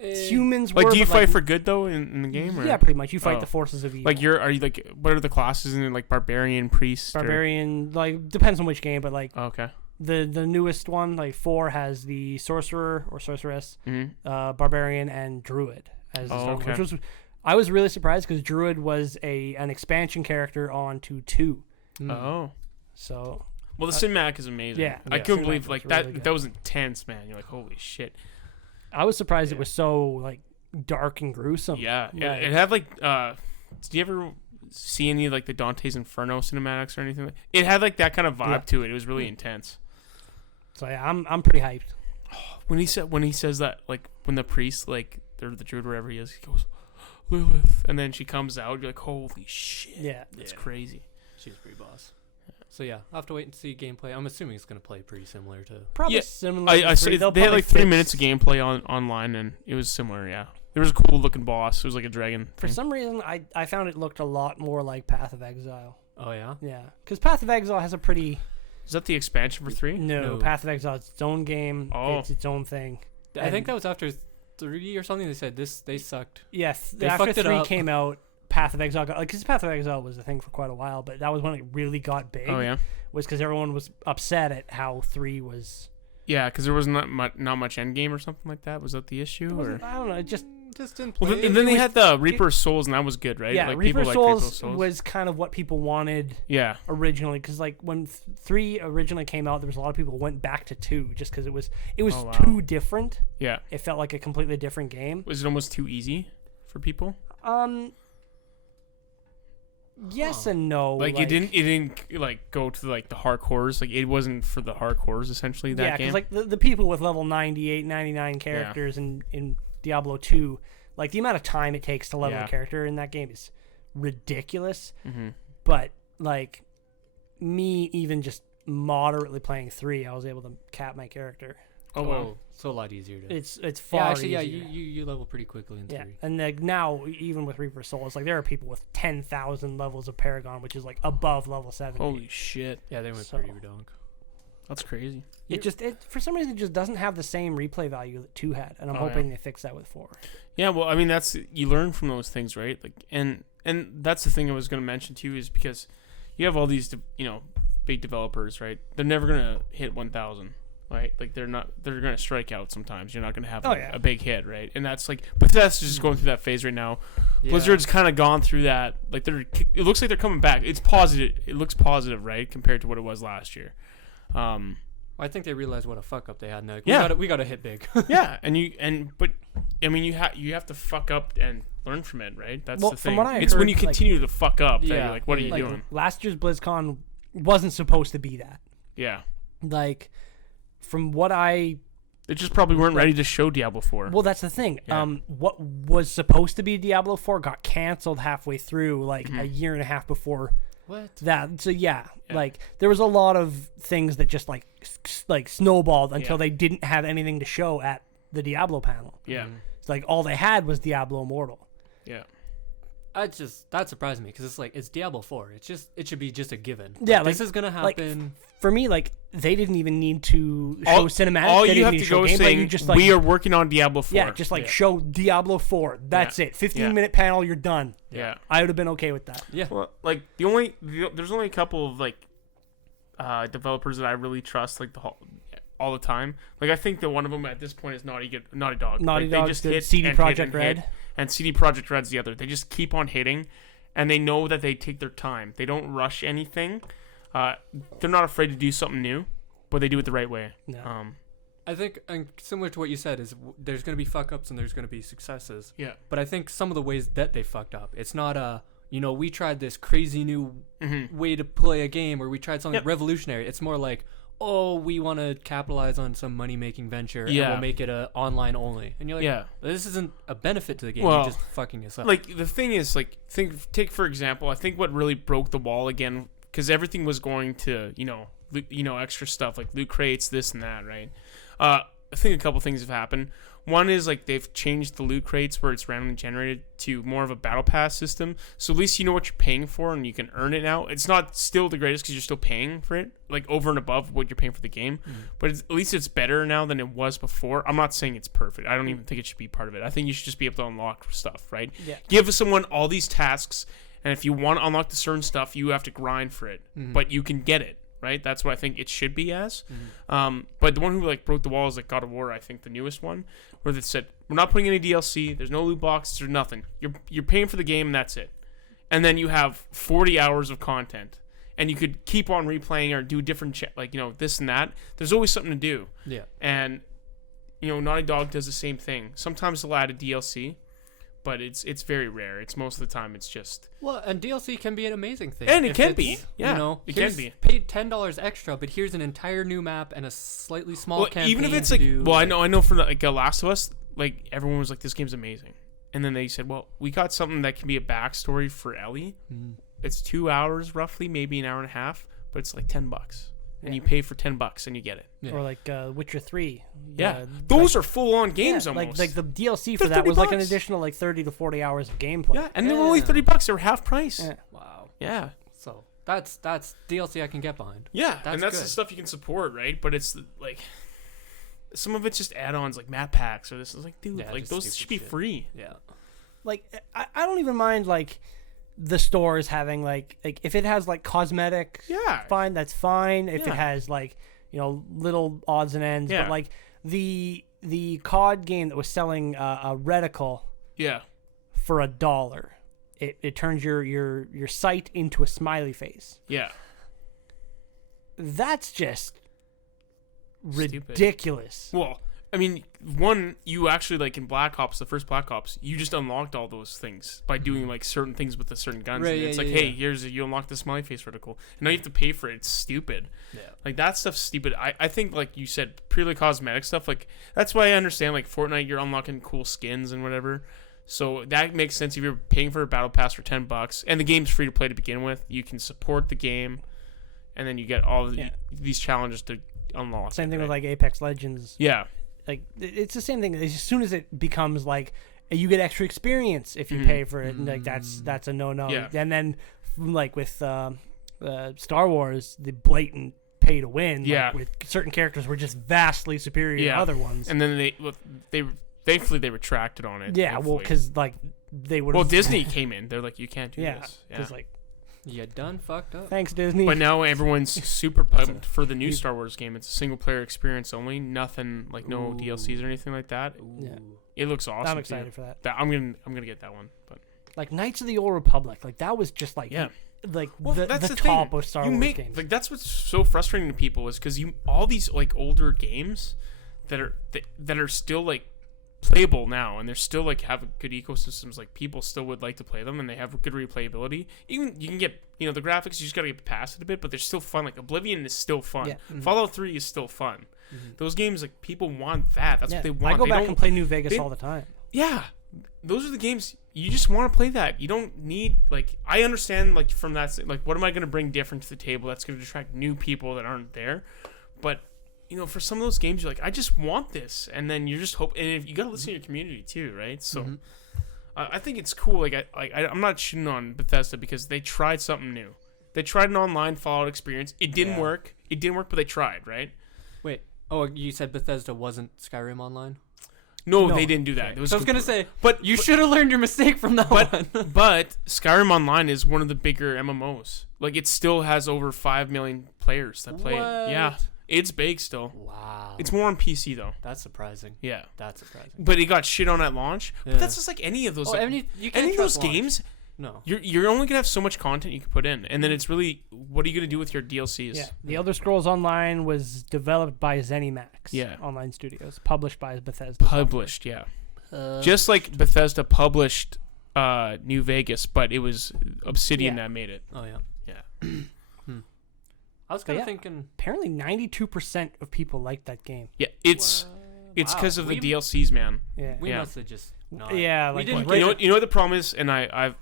Eh, Humans Like, were do you but, fight for good though in the game? Or? Yeah, pretty much. You fight Oh. the forces of evil. Like are you like what are the classes in it? Like barbarian, priest, or- barbarian. Like depends on which game, but like Oh, okay. the newest one, like 4 has the sorcerer or sorceress, Mm-hmm. barbarian, and druid as the Oh, starter, okay. which was I was really surprised because druid was an expansion character onto 2. mm. Oh. So Well, the cinematic is amazing. yeah, I yeah, couldn't cinematic believe was like really that. good. That was intense, man. You're like, holy shit. I was surprised Yeah. it was so like dark and gruesome. Yeah, yeah. Like- It had like. Did you ever see any like the Dante's Inferno cinematics or anything? It had like that kind of vibe Yeah. to it. It was really intense. So yeah, I'm pretty hyped. When he says that, like when the priest, like they're the druid wherever he is, he goes Lilith, and then she comes out. You're like, holy shit. Yeah. That's Yeah. crazy. She's pretty boss. So yeah, I'll have to wait and see gameplay. I'm assuming it's gonna play pretty similar to. Probably Yeah, similar. I to saw three. They'll they had probably like 3 fix- minutes of gameplay online, and it was similar. Yeah, there was a cool looking boss. It was like a dragon. For thing. some reason, I found it looked a lot more like Path of Exile. Oh yeah. Yeah, because Path of Exile has a pretty Is that the expansion for 3? no, No. Path of Exile is its own game. Oh. It's its own thing. I think And- that was after 3 or something. They said they sucked. Yeah, They after fucked it 3 up. came out, Path of Exile got because Path of Exile was a thing for quite a while, but that was when it really got big. Oh yeah, Was because everyone was upset at how 3 was. yeah. Because there was not much end game or something like that. Was that the issue? It Or wasn't- I don't know. It just Just didn't well, play. and then they was- had the Reaper's Souls, and that was good, right? yeah, like Reaper people like Souls, Reaper's Souls was kind of what people wanted Yeah, originally, because like when 3 originally came out, there was a lot of people who went back to 2 just because it was Oh, wow. too different. yeah. It felt like a completely different game. Was it almost too easy for people? Yes Huh. and no. Like it didn't like go to like the hardcores. Like it wasn't for the hardcores essentially. That Yeah, game. because like the people with level 98, 99 characters in Diablo 2, like the amount of time it takes to level Yeah. a character in that game is ridiculous. mm-hmm. But like me, even just moderately playing 3, I was able to cap my character. Oh, wow. So a lot easier to. It's far actually, easier. you level pretty quickly in 3. Yeah, and like now, even with Reaper Souls, like there are people with 10,000 levels of Paragon, which is like above level 70. Holy shit. Yeah, they went So- pretty redonk. That's crazy. It for some reason it just doesn't have the same replay value that 2 had, and I'm Oh, hoping they fix that with 4. Yeah, well, I mean, that's you learn from those things, right? Like, and that's the thing I was going to mention too, is because you have all these, big developers, right? They're never going to hit 1,000, right? Like, they're going to strike out sometimes. You're not going to have a big hit, right? And that's like, Bethesda's just going through that phase right now. Yeah. Blizzard's kind of gone through that. Like, it looks like they're coming back. It's positive. It looks positive, right, compared to what it was last year. I think they realized what a fuck up they had. Now. Yeah. we got to hit big. Yeah, but I mean, you have to fuck up and learn from it, right? That's Well, the from thing. what I It's when heard, you continue to fuck up that Yeah, you're like, what are you Like doing? last year's BlizzCon wasn't supposed to be that. Yeah, Like, from what I they just probably weren't ready to show Diablo 4. Well, that's the thing. Yeah. What was supposed to be Diablo 4 got canceled halfway through, like a year and a half before What? that. So yeah, Yeah. like there was a lot of things that just like snowballed until Yeah. they didn't have anything to show at the Diablo panel. Yeah, It's like all they had was Diablo Immortal. yeah, That surprised me because it's like it's Diablo 4. It should be just a given. Yeah, Like, this like- is gonna like, happen. For me, like they didn't even need to show all, cinematics. all they you didn't have need to show go is gameplay. saying You just like we are working on Diablo 4. yeah, just like show Diablo 4. That's it. 15-minute panel. You're done. Yeah. I would have been okay with that. Yeah. Well, like there's only a couple of like developers that I really trust, like all the time. Like I think that one of them at this point is Naughty Dog. Naughty Like, Dog's they just good. hit CD and hit Projekt and hit, Red. and CD Projekt Red's the other. They just keep on hitting, and they know that they take their time. They don't rush anything. They're not afraid to do something new, but they do it the right way. No. I think, and similar to what you said, is there's going to be fuck ups and there's going to be successes. Yeah. But I think some of the ways that they fucked up, it's not we tried this crazy new way to play a game, or we tried something revolutionary. It's more like, oh, we want to capitalize on some money making venture, and we'll make it online only. And you're like, this isn't a benefit to the game. Well, You're just fucking us up. Like the thing is, like take for example, I think what really broke the wall again, because everything was going to extra stuff like loot crates, this and that, right? I think a couple things have happened. One is like they've changed the loot crates where it's randomly generated to more of a battle pass system. So at least you know what you're paying for and you can earn it now. It's not still the greatest because you're still paying for it, like over and above what you're paying for the game. But at least it's better now than it was before. I'm not saying it's perfect. I don't even think it should be part of it. I think you should just be able to unlock stuff, right? Yeah. Give someone all these tasks, and if you want to unlock the certain stuff, you have to grind for it. But you can get it. Right, that's what I think it should be as. But the one who like broke the wall is like God of War. I think the newest one, where they said we're not putting any DLC. There's no loot boxes. There's nothing. You're paying for the game, and that's it. And then you have 40 hours of content, and you could keep on replaying or do different this and that. There's always something to do. Yeah. And Naughty Dog does the same thing. Sometimes they'll add a DLC. But it's very rare. It's most of the time it's just And DLC can be an amazing thing. And it If can it's, be. Yeah, it can here's be. Paid $10 extra, but here's an entire new map and a slightly small campaign. even if it's to like, do, I know for like Last of Us, like everyone was like, this game's amazing, and then they said, well, we got something that can be a backstory for Ellie. It's 2 hours roughly, maybe an hour and a half, but it's like $10, and you pay for $10 and you get it. Yeah. Or like Witcher 3. Yeah, those are full on games yeah, almost. Like the DLC for They're that was like an $30. additional like 30 to 40 hours of gameplay. yeah, and they were only $30. They were half price. Yeah. Wow. Yeah. So that's DLC I can get behind. Yeah, That's and that's the good. stuff you can support, right? But it's like some of it's just add-ons, like map packs, or this is like, dude, Yeah, like just those stupid should be shit. free. Yeah. Like I don't even mind like the stores having like if it has like cosmetic, Yeah. fine, that's fine. If Yeah. it has like little odds and ends, Yeah. but like the COD game that was selling a reticle Yeah. for $1, it turns your sight into a smiley face. Yeah. That's just Stupid. ridiculous. Well, I mean, one, you actually, like in Black Ops, the first Black Ops, you just unlocked all those things by doing like certain things with the certain guns. Right, And yeah, it's yeah, like, yeah. hey, you unlock the smiley face vertical, and now you have to pay for it. It's stupid. Yeah. Like that stuff's stupid. I think, like you said, purely cosmetic stuff. Like that's why I understand. Like Fortnite, you're unlocking cool skins and whatever. So that makes sense if you're paying for a battle pass for $10, and the game's free to play to begin with. You can support the game, and then you get all of these challenges to unlock. Same thing right? with like Apex Legends. Yeah. Like it's the same thing. As soon as it becomes like you get extra experience if you Mhm. pay for it, and like that's a no. Yeah. And then like with Star Wars, the blatant pay to win. Yeah. Like, with certain characters were just vastly superior Yeah. to other ones. And then they thankfully they retracted on it. Yeah, well, thankfully. because like they would. Well, Disney came in. They're like, you can't do Yeah, this. because like You done fucked up. thanks Disney. But now everyone's super pumped for the new Star Wars game. It's a single player experience only. Nothing like no Ooh. DLCs or anything like that. Yeah. It looks awesome. I'm too. excited for that. I'm gonna get that one. But Like Knights of the Old Republic, like that was just like yeah. like Well, the that's the top thing. of Star you Wars make games. like that's what's so frustrating to people is because all these like older games that are still like playable now and they're still like have good ecosystems, like people still would like to play them and they have good replayability. Even you can get the graphics, you just gotta get past it a bit, but they're still fun. Like Oblivion is still fun. Yeah. Fallout 3 is still fun. Those games, like, people want that. That's what they want. I go They back don't- and play New Vegas they- all the time. Yeah, those are the games you just want to play. That you don't need. Like, I understand, like, from that, like, what am I going to bring different to the table that's going to attract new people that aren't there? But for some of those games, you're like, I just want this, and then you're just and if you got to listen to your community too, right? So I think it's cool. Like, I'm not shitting on Bethesda because they tried something new. They tried an online Fallout experience. It didn't work. It didn't work, but they tried, right? Wait. Oh, you said Bethesda wasn't Skyrim Online? No, No. they didn't do that. It was So I was gonna say, but you should have learned your mistake from that one. But Skyrim Online is one of the bigger MMOs. Like, it still has over 5 million players that play it. Yeah, What? it's big still. Wow. It's more on PC though. That's surprising. Yeah, That's surprising. but it got shit on at launch. Yeah. But that's just like any of those. Oh, like, you can't any of those trust launch. games. No. You're only gonna have so much content you can put in, and then it's really what are you gonna do with your DLCs? Yeah, The Elder Scrolls Online was developed by ZeniMax. Yeah. Online Studios, published by Bethesda. Published, yeah. Just like Bethesda published New Vegas, but it was Obsidian Yeah. that made it. Oh yeah. Yeah. I was kind of yeah. thinking. Apparently, 92% of people liked that game. Yeah, it's Wow. because of the We- DLCs, man. Yeah, We Yeah. must have just. Not. yeah, We like didn't right- You know what the problem is, and I'll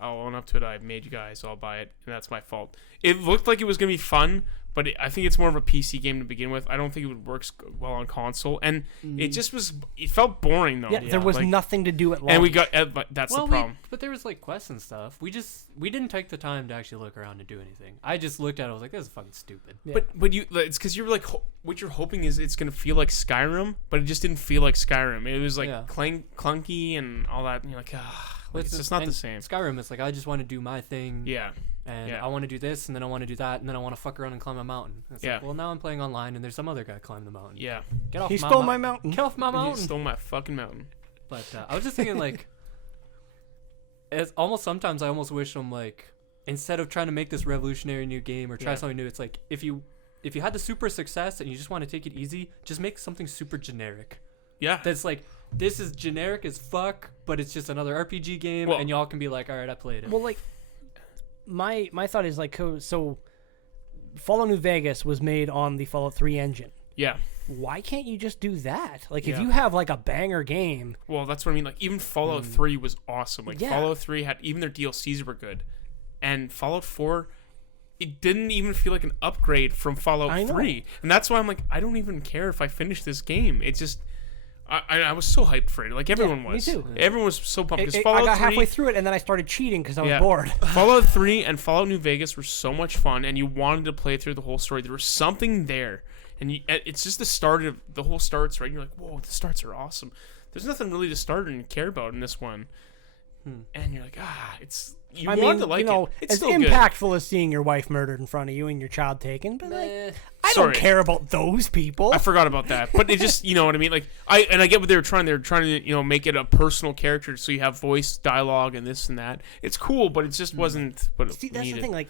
own up to it. I've made you guys all buy it, and that's my fault. It looked like it was gonna be fun, but I think it's more of a PC game to begin with. I don't think it would work well on console, and it just was. It felt boring though. yeah, there was Like, nothing to do at launch. and we got that's Well, the problem. but there was like quests and stuff. We didn't take the time to actually look around and do anything. I just looked at it. I was like, this is fucking stupid. Yeah. But it's because you're like what you're hoping is it's gonna feel like Skyrim, but it just didn't feel like Skyrim. It was like Yeah. clunky and all that, and you're like, like, it's just not the and same. Skyrim, it's like I just want to do my thing. Yeah, And yeah. I want to do this, and then I want to do that, and then I want to fuck around and climb a mountain. It's Yeah. like, well, now I'm playing online, and there's some other guy climbing the mountain. yeah. Get off he my stole mou- my mountain. Get off my You mountain. stole my fucking mountain. But I was just thinking, like, it's almost sometimes I almost wish I'm like, instead of trying to make this revolutionary new game or try Yeah. something new, it's like if you had the super success and you just want to take it easy, just make something super generic. Yeah. That's like, this is generic as fuck, but it's just another RPG game, Well- and y'all can be like, all right, I played it. Well, like my thought is like so Fallout New Vegas was made on the Fallout 3 engine. Yeah. Why can't you just do that? Like if Yeah. you have like a banger game, Well, that's what I mean. Like, even Fallout 3 was awesome. Like, Yeah. Fallout 3 had, even their DLCs were good. And Fallout 4, it didn't even feel like an upgrade from Fallout I know. 3. And that's why I'm like, I don't even care if I finish this game. It's just, I was so hyped for it. Like, everyone me was. too. Everyone was so pumped. Because I Fallout got 3, halfway through it and then I started cheating because I was Yeah. bored. Fallout 3 and Fallout New Vegas were so much fun, and you wanted to play through the whole story. There was something there. And it's just the start of the whole starts, right? And you're like, whoa, the starts are awesome. There's nothing really to start and care about in this one. And you're like, it's you I want mean, to like you know, it. It's as still good. impactful as seeing your wife murdered in front of you and your child taken, but like, Meh. I Sorry. don't care about those people. I forgot about that, but it just, you know what I mean. Like I get what they were trying. They were trying to make it a personal character, so you have voice dialogue and this and that. It's cool, but it just wasn't what it See, that's needed. the thing. Like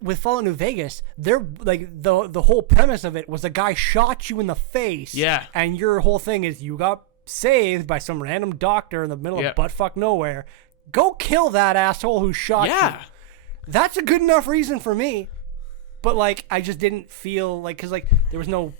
with Fallout New Vegas, they're like the whole premise of it was a guy shot you in the face. Yeah. And your whole thing is you got saved by some random doctor in the middle Yeah. of buttfuck nowhere. Go kill that asshole who shot you. Yeah, That's a good enough reason for me. But like, I just didn't feel like, cause like there was no.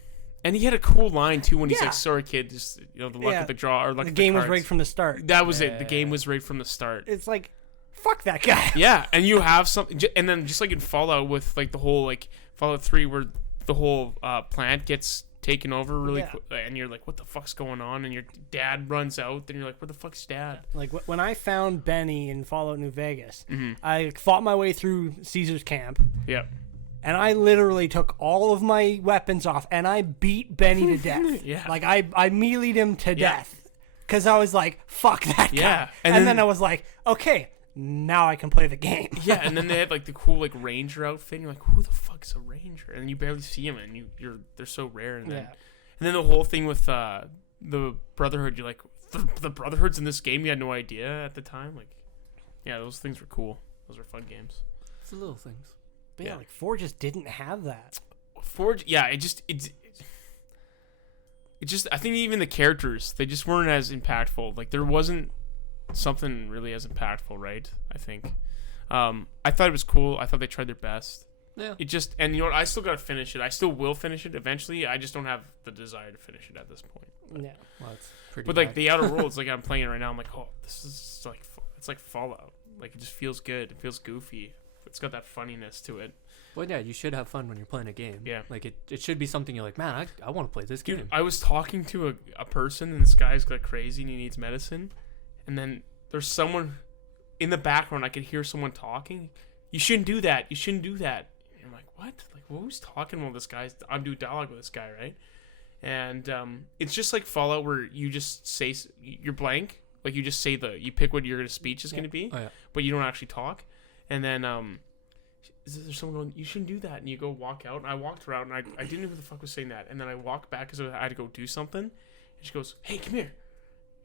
and he had a cool line too when he's Yeah. like, "Sorry, kid, just the luck Yeah. of the draw or luck The of game the was cards." rigged from the start. That was it. The game was rigged from the start. It's like, fuck that guy. Yeah, and you have something, and then just like in Fallout with like the whole like Fallout 3 where the whole plant gets taken over really Yeah. quick, and you're like, what the fuck's going on? And your dad runs out, then you're like, where the fuck's dad? Like when I found Benny in Fallout New Vegas, Mm-hmm. I fought my way through Caesar's camp, Yeah. and I literally took all of my weapons off, and I beat Benny to death. Yeah. Like I mealeed him to Yeah. death. Because I was like, fuck that guy. Yeah. And, And then then- I was like, okay, now I can play the game. Yeah, and then they had like the cool like ranger outfit. And you're like, who the fuck's a ranger? And you barely see them, and they're so rare. And then the whole thing with the Brotherhood, you're like, the Brotherhood's in this game. You had no idea at the time. Like, yeah, those things were cool. Those were fun games. It's the little things. But yeah, Yeah. like 4 just didn't have that. Forge, yeah, it just I think even the characters, they just weren't as impactful. Like there wasn't something really as impactful, right? I think. I thought it was cool. I thought they tried their best. Yeah. It just, and you know what? I still gotta finish it. I still will finish it eventually. I just don't have the desire to finish it at this point. Yeah. Well, it's pretty. But like bad. the Outer Worlds, like I'm playing it right now. I'm like, oh, this is like it's like Fallout. Like it just feels good. It feels goofy. It's got that funniness to it. Well, yeah, you should have fun when you're playing a game. Yeah. Like it should be something you're like, man, I want to play this Dude, game. I was talking to a person, and this guy's like crazy, and he needs medicine. And then there's someone in the background. I could hear someone talking. You shouldn't do that. You shouldn't do that. And I'm like, what? Like, well, who's talking while this guy's? I'm doing dialogue with this guy, right? And it's just like Fallout, where you just say you're blank. Like you just say you pick what your speech is going to be, Oh yeah. but you don't actually talk. And then is there someone going, you shouldn't do that, and you go walk out. And I walked around, and I didn't know who the fuck was saying that. And then I walked back because I had to go do something. And she goes, hey, come here.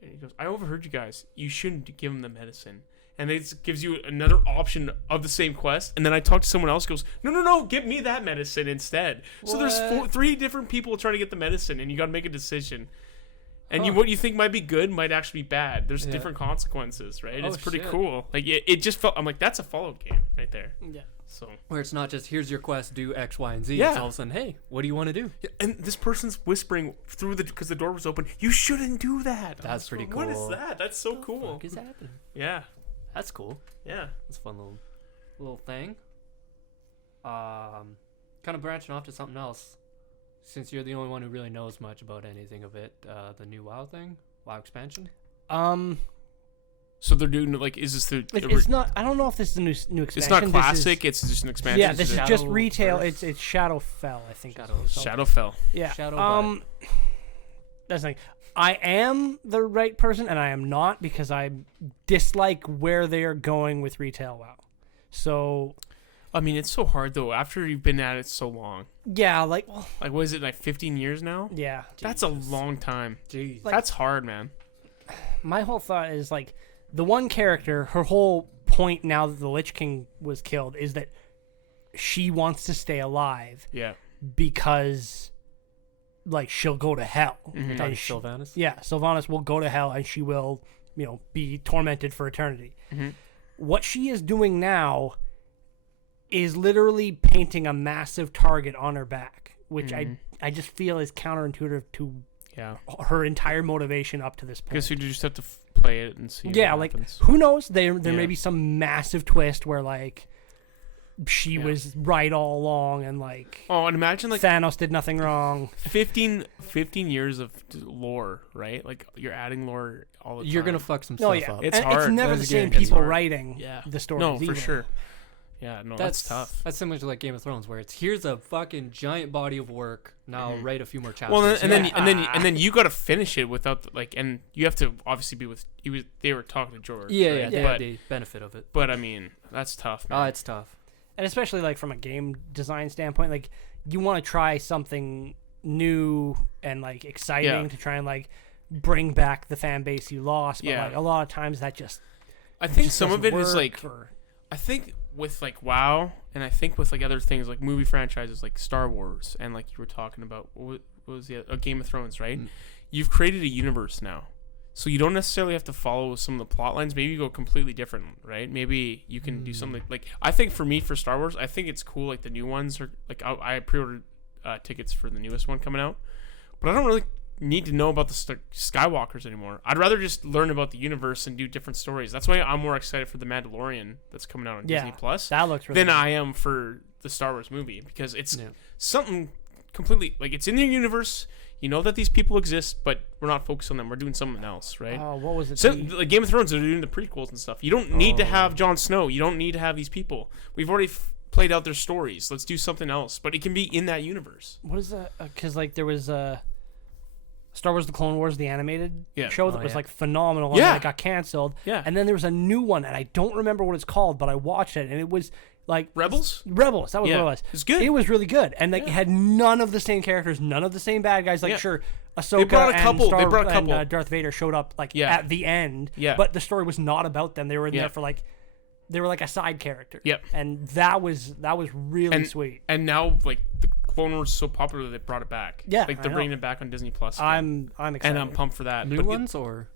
And he goes, I overheard you guys. You shouldn't give him the medicine. And it gives you another option of the same quest. And then I talked to someone else, goes, no, give me that medicine instead. So there's 3 different people trying to get the medicine, and you got to make a decision. And what you think might be good might actually be bad. There's different consequences, right? Oh, It's pretty shit. cool. Like it just felt. I'm like, that's a Fallout game right there. Yeah. So Where it's not just here's your quest, do X, Y, and Z. Yeah. It's all of a sudden, hey, what do you want to do? yeah, and this person's whispering through because the door was open. You shouldn't do that. That's pretty What is cool. that? That's so cool. What is happening? Yeah, That's cool. yeah. That's a fun little thing. Kind of branching off to something else. Since you're the only one who really knows much about anything of it, the new WoW thing, WoW expansion. So they're doing like, is this the? It's not. I don't know if this is a new expansion. It's not This classic. It's just an is, expansion. yeah, this is just Shadow retail. Earth. It's Shadowfell, I think. Shadow- it's called. Shadowfell. Yeah. Shadow That's the thing. I am the right person, and I am not, because I dislike where they are going with retail WoW. So I mean, it's so hard though. After you've been at it so long, yeah, like, well, like what is it, like 15 years now? yeah. That's a long time. Jeez. Like- That's hard, man. My whole thought is like, the one character, her whole point now that the Lich King was killed is that she wants to stay alive Yeah. because, like, she'll go to hell. Mhm. And she- Sylvanas. Yeah, Sylvanas will go to hell, and she will, be tormented for eternity. Mhm. What she is doing now is literally painting a massive target on her back, which I just feel is counterintuitive to Yeah. her entire motivation up to this point. Guess you just have to play it and see. Yeah, what like, happens. who knows? There Yeah. may be some massive twist where, like, she was right all along, and, like, Oh, and imagine like Thanos did nothing wrong. 15 years of lore, right? Like you're adding lore all the time. You're gonna fuck some No, stuff yeah, up. It's and hard. it's never As the a same game, it's people hard. writing Yeah. the stories. No, for either. sure. Yeah, no, that's tough. That's similar to like Game of Thrones, where it's here's a fucking giant body of work. Now write a few more chapters. Well, and then Yeah. and then you got to finish it without and you have to obviously be with. They were talking to George. yeah, right? yeah, they But have the benefit of it. but I mean, that's tough. Man. It's tough. And especially, like, from a game design standpoint, like, you want to try something new and, like, exciting Yeah. to try and, like, bring back the fan base you lost. But Yeah. like, a lot of times that just I think just some of it doesn't is like work, or- I think with like WoW, and I think with like other things like movie franchises like Star Wars, and like you were talking about what was the Game of Thrones, right? You've created a universe now, so you don't necessarily have to follow some of the plot lines. Maybe you go completely different, right? Maybe you can do something like I think for me for Star Wars, I think it's cool. Like the new ones are like I pre-ordered tickets for the newest one coming out, but I don't really need to know about the Skywalkers anymore. I'd rather just learn about the universe and do different stories. That's why I'm more excited for the Mandalorian that's coming out on Disney Plus that looks really than good. I am for the Star Wars movie, because it's something completely like it's in the universe. You know that these people exist, but we're not focused on them. We're doing something else, right? Oh, what was it? So, like Game of Thrones, they're doing the prequels and stuff. You don't need to have Jon Snow. You don't need to have these people. We've already played out their stories. Let's do something else. But it can be in that universe. What is that? Because like there was Star Wars: The Clone Wars, the animated show that was like phenomenal. And then it got canceled. Yeah. And then there was a new one, and I don't remember what it's called, but I watched it, and it was like Rebels. That was Yeah. what it was. It's good. It was really good, and like it had none of the same characters, none of the same bad guys. Like sure, Ahsoka They brought a couple. and Darth Vader showed up like at the end. Yeah. But the story was not about them. They were in there for like. They were like a side character. Yep. And that was really sweet. And now, like, the Clone Wars is so popular, they brought it back. Yeah, like they're bringing it back on Disney Plus. I'm excited. and I'm pumped for that. New But ones or?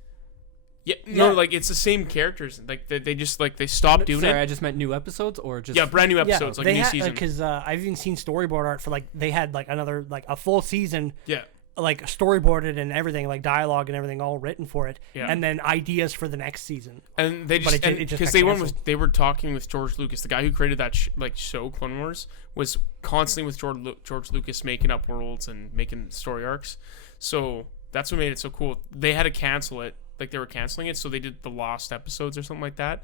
no, like it's the same characters. Like they just like they stopped doing Sorry, it. I just meant new episodes or just Brand new episodes, like they a new had, season. Because I've even seen storyboard art for like they had like another like a full season. Yeah. Like storyboarded and everything, like dialogue and everything, all written for it, Yeah. and then ideas for the next season. And they just it just because got they were talking with George Lucas, the guy who created that show Clone Wars, was constantly with George Lucas making up worlds and making story arcs. So that's what made it so cool. They had to cancel it, like they were canceling it, so they did the lost episodes or something like that,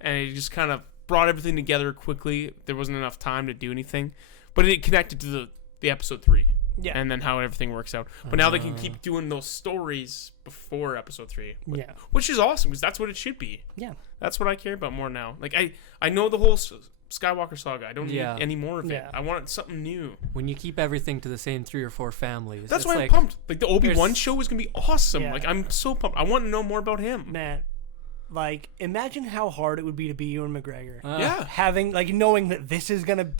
and it just kind of brought everything together quickly. There wasn't enough time to do anything, but it connected to the episode 3. Yeah. And then how everything works out. But now they can keep doing those stories before episode 3. Yeah. Which is awesome because that's what it should be. Yeah. That's what I care about more now. Like I know the whole Skywalker saga. I don't need any more of it. I want something new. When you keep everything to the same 3 or 4 families. That's it's why I'm like, pumped. Like the Obi-Wan show is going to be awesome. Yeah. Like I'm so pumped. I want to know more about him. Man, like imagine how hard it would be to be Ewan McGregor. Yeah. Having like knowing that this is gonna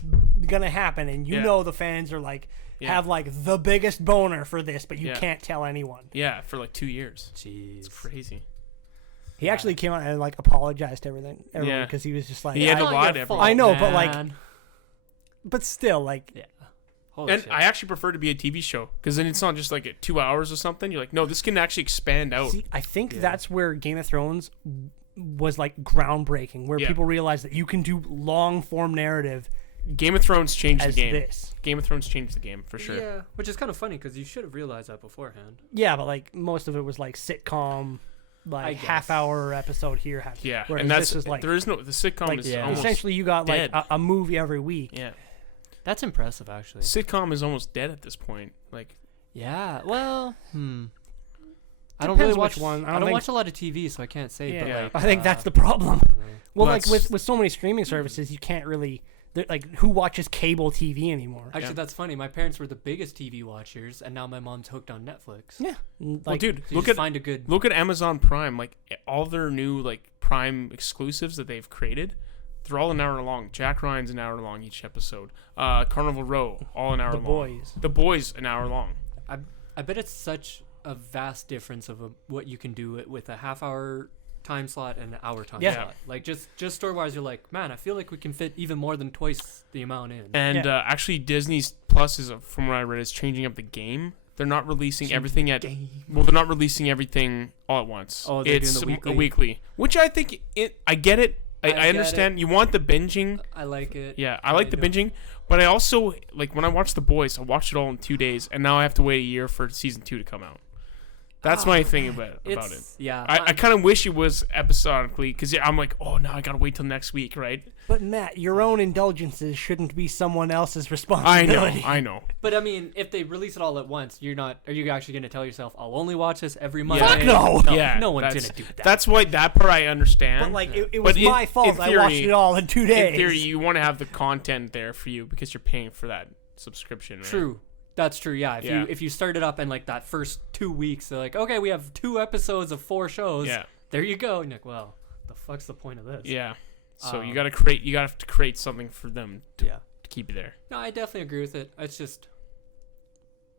happen, and you know the fans are like have like the biggest boner for this, but you can't tell anyone. Yeah, for like 2 years. Jeez. It's crazy. He actually came out and like apologized to everyone because he was just like He had to Not lie your to fault, everyone. I know, but like man. but still like Holy And shit. I actually prefer to be a TV show because then it's not just like 2 hours or something. You're like, no, this can actually expand out. see, I think that's where Game of Thrones was like groundbreaking, where people realized that you can do long form narrative Game of Thrones changed the as game. this. Game of Thrones changed the game for sure. Yeah, which is kind of funny because you should have realized that beforehand. Yeah, but like most of it was like sitcom, like guess. half-hour episode here, Yeah, whereas and that's this is like there is no the sitcom like is almost essentially you got dead. like a movie every week. yeah. That's impressive, actually. Sitcom is almost dead at this point. Like Yeah, well, I don't Depends really which watch one. I I don't don't think- watch a lot of TV, so I can't say. Yeah, But like, I think that's the problem. Well, like that's- with so many streaming services, you can't really like who watches cable TV anymore. Actually, that's funny. My parents were the biggest TV watchers, and now my mom's hooked on Netflix. Yeah, well, like dude, So you look just at find a good. look at Amazon Prime. Like all their new like Prime exclusives that they've created, they're all an hour long. Jack Ryan's an hour long each episode. Carnival Row, all an hour The long. Boys. The Boys, an hour long. I bet it's such a vast difference of what you can do with a half-hour time slot and an hour time slot. Like just story-wise, you're like, man, I feel like we can fit even more than twice the amount in. And actually, Disney's Plus is, from what I read, is changing up the game. They're not releasing everything at. Well, they're not releasing everything all at once. Oh, they're it's doing the a weekly, which I think I get it. I get understand. You want the binging. I like it. Yeah, I like the binging, but I also like when I watch The Boys. I watched it all in 2 days, and now I have to wait a year for season 2 to come out. That's my thing about it. Yeah, I kind of wish it was episodically because I'm like, oh, now I gotta wait till next week, right? But Matt, your own indulgences shouldn't be someone else's responsibility. I know. But I mean, if they release it all at once, you're not. Are you actually going to tell yourself, "I'll only watch this every month"? Fuck no. Yeah, no one's that's- going to do that. That's why that part I understand. But like it But was my fault. in I watched theory- it all in 2 days. In theory, you want to have the content there for you because you're paying for that subscription, right? True. That's true. Yeah. Yeah. If you start it up in like that first 2 weeks, they're like, okay, we have 2 episodes of 4 shows. Yeah. There you go. And you're like, well, the fuck's the point of this? Yeah. So you Um, gotta create. You gotta have to create something for them to Yeah. keep you there. No, I definitely agree with it. It's just,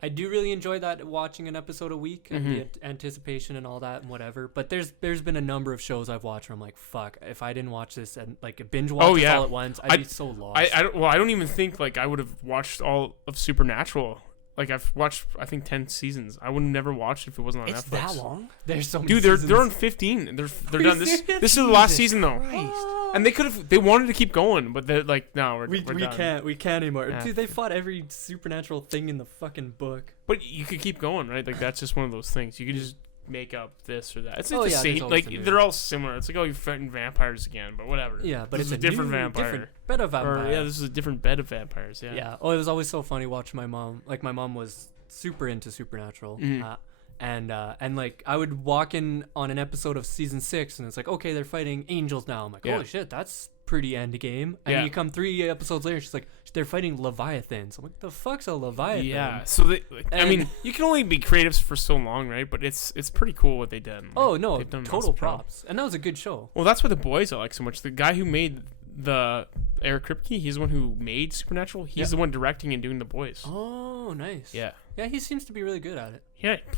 I do really enjoy that watching an episode a week and the anticipation and all that and whatever. But there's been a number of shows I've watched where I'm like, fuck, if I didn't watch this and like binge watch this all at once, I'd be so lost. I don't even think like I would have watched all of Supernatural Like I've watched, I think 10 seasons. I would have never watched it if it wasn't on It's Netflix. that long? There's so many Dude, seasons. they're on 15. They're you done. This serious? this is the last Jesus season though, Christ. and they wanted to keep going, but they're like, no, we're We done. can't anymore. Yeah. Dude, they fought every supernatural thing in the fucking book. But you could keep going, right? Like that's just one of those things. You could just make up this or that. It's Oh, like the yeah, same. there's always Like a new- they're all similar. It's like, oh, you're fighting vampires again, but whatever. Yeah, but This it's is a different new, vampire. different bed of vampire. Or yeah, this is a different bed of vampires. Yeah. Yeah. Oh, it was always so funny watching my mom. Like my mom was super into supernatural, Mhm. and like I would walk in on an episode of season 6, and it's like, okay, they're fighting angels now. I'm like, Yeah. holy shit, that's pretty end game. And Yeah. you come 3 episodes later, she's like, they're fighting leviathans. I'm like, the fuck's a leviathan? Yeah. So they, I And- mean, you can only be creatives for so long, right? But it's pretty cool what they did. Like, Oh no, they've done an total awesome job. props. And that was a good show. Well, that's why the boys I like so much. The guy who made the Eric Kripke, he's the one who made Supernatural. He's Yeah. the one directing and doing the boys. Oh, nice. Yeah. Yeah, he seems to be really good at it.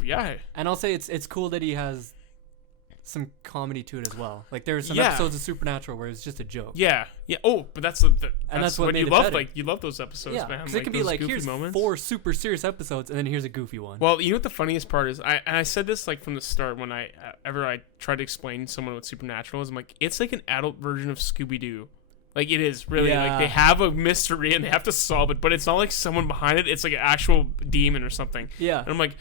Yeah. And I'll say it's cool that he has some comedy to it as well. Like there's some Yeah. episodes of Supernatural where it's just a joke. Yeah. Oh, but that's that's what what made you it love. better. Like you love those episodes, Yeah, man. because it can be those like, goofy here's moments. 4 super serious episodes, and then here's a goofy one. Well, you know what the funniest part is? I said this like from the start when I tried to explain to someone what Supernatural is. I'm like, it's like an adult version of Scooby Doo. Like it is really like Yeah. they have a mystery and they have to solve it, but it's not like someone behind it. It's like an actual demon or something. Yeah. And I'm like,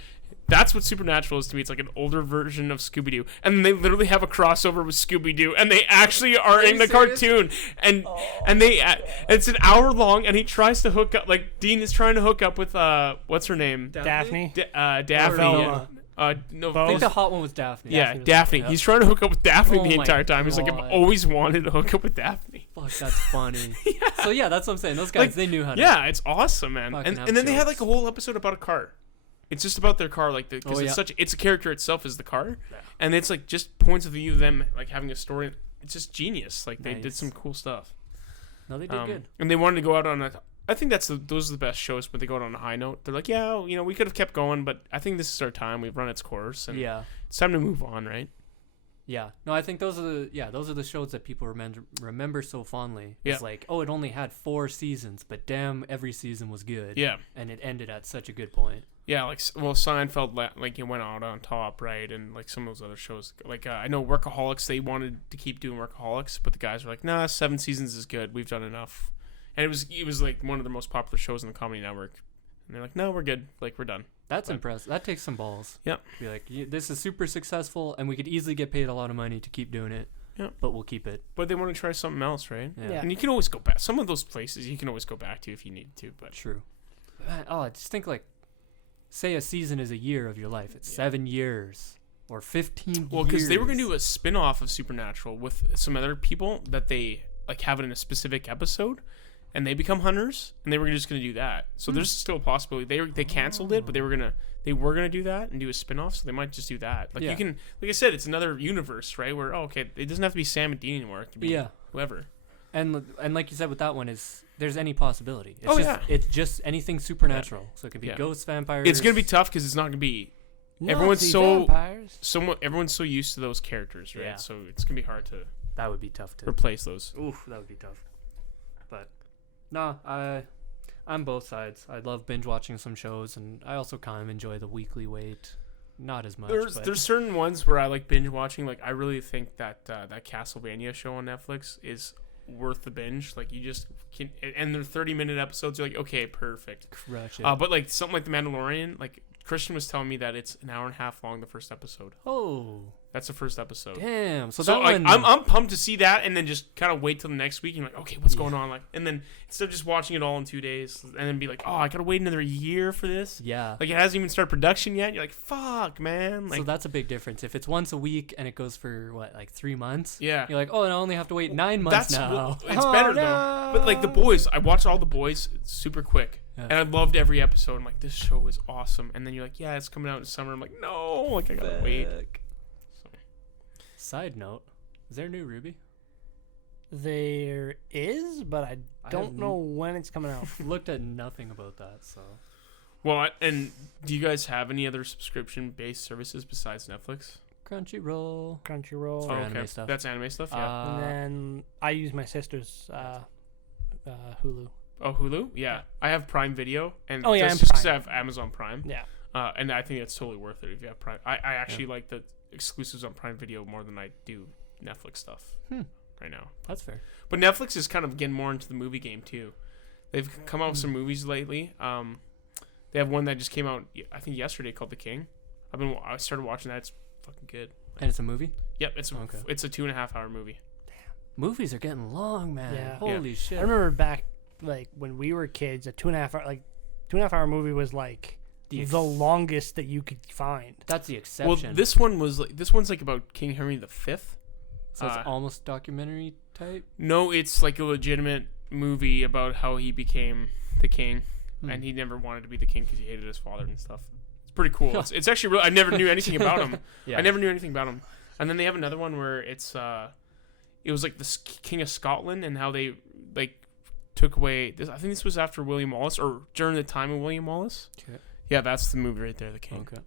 that's what Supernatural is to me. It's like an older version of Scooby Doo, and they literally have a crossover with Scooby Doo, and they actually are in you the serious? cartoon, and it's an hour long, and he tries to hook up. Like Dean is trying to hook up with what's her name? Daphne. Daphne. Velma. No, I think Phyllis- the hot one was Daphne. yeah, Daphne. Yeah. He's trying to hook up with Daphne Oh the my entire time. He's like, I've God. always wanted to hook up with Daphne. Fuck, that's funny. So yeah, that's what I'm saying. Those guys, Like, they knew how to. Yeah, it's awesome, man. Fucking And have then they had jokes. like a whole episode about a car. It's just about their car, like because Oh, yeah. it's a character itself is the car, and it's like just points of view of them like having a story. It's just genius. Like they did Nice. some cool stuff. No, they did good. And they wanted to go out on a. I think those are the best shows, but they go out on a high note. They're like, yeah, we could have kept going, but I think this is our time. We've run its course, and Yeah. it's time to move on, right? Yeah. No, I think those are the shows that people remember so fondly. Yeah. It's like, oh, it only had 4 seasons, but damn, every season was good. Yeah. And it ended at such a good point. Yeah, like Seinfeld, like it went out on top, right? And like some of those other shows, like I know Workaholics, they wanted to keep doing Workaholics, but the guys were like, nah, 7 seasons is good. We've done enough. And it was like one of the most popular shows on the Comedy Network. And they're like, no, we're good. Like we're done. That's But- impressive. That takes some balls. Yeah. Be like, this is super successful, and we could easily get paid a lot of money to keep doing it. Yeah. But we'll keep it. But they want to try something else, right? Yeah. Yeah. And you can always go back. Some of those places you can always go back to if you need to. But True. Man, I just think like, say a season is a year of your life. It's 7 years or 15 well, because they were gonna years. do a spin-off of Supernatural with some other people that they like have it in a specific episode, and they become hunters, and they were just gonna do that. So there's still a possibility. They canceled it, but they were gonna do that and do a spin-off. So they might just do that. Like Yeah. you can, like I said, it's another universe, right? Where okay, it doesn't have to be Sam and Dean anymore. It can be Yeah. whoever. And like you said with that one, is there's any possibility. It's Oh, just, yeah. It's just anything supernatural. So it could be Yeah. ghosts, vampires. It's gonna be tough because it's not gonna be everyone's everyone's so used to those characters, right? Yeah. So it's gonna be hard to That would be tough to. replace those. Oof, that would be tough. But no, I'm both sides. I love binge watching some shows, and I also kind of enjoy the weekly wait. Not as much. but There's certain ones where I like binge watching. Like I really think that that Castlevania show on Netflix is worth the binge. Like you just can, and they're 30-minute episodes. You're like, okay, perfect. crush it. But like something like The Mandalorian, like Christian was telling me that it's an hour and a half long. The first episode. oh, That's the first episode. damn. So So that like, one. I'm pumped to see that, and then just kind of wait till the next week. And you're like, okay, what's going on? Like, and then instead of just watching it all in 2 days, and then be like, oh, I gotta wait another year for this. yeah. Like it hasn't even started production yet. You're like, fuck, man. Like, So that's a big difference. If it's once a week and it goes for what, like 3 months? yeah. You're like, oh, and I only have to wait 9 months now. well, it's better though. But like The Boys, I watched all The Boys super quick, Yeah. and I loved every episode. I'm like, this show is awesome. And then you're like, yeah, it's coming out in summer. I'm like, no, like I gotta wait. So. Side note, is there a new Ruby? There is, but I don't know when it's coming out. Looked at nothing about that, so. Well, and do you guys have any other subscription-based services besides Netflix? Crunchyroll. Crunchyroll. For anime stuff. That's anime stuff. Yeah. And then I use my sister's Hulu. Oh, Hulu? Yeah. I have Prime Video, and Oh, yeah, that's and just 'cause I Prime. have Amazon Prime. Yeah. And I think it's totally worth it if you have Prime. I actually like the exclusives on Prime Video more than I do Netflix stuff right now. That's fair. But Netflix is kind of getting more into the movie game too. They've come out with some movies lately. They have one that just came out, I think yesterday, called The King. I started watching that. It's fucking good. And it's a movie? Yep, it's Okay. it's a 2.5 hour movie. Movies are getting long, man. Yeah. Holy shit. I remember back like when we were kids, a 2.5 hour movie was like the longest that you could find. That's the exception. Well, this one's like about King Henry V. So it's almost documentary type? No, it's like a legitimate movie about how he became the king, and he never wanted to be the king because he hated his father and stuff. It's pretty cool. It's actually real. I never knew anything about him. Yeah. I never knew anything about him. And then they have another one where it was like the King of Scotland and how they like took away this. I think this was after William Wallace or during the time of William Wallace. Okay. Yeah, that's the movie right there, The King. Okay.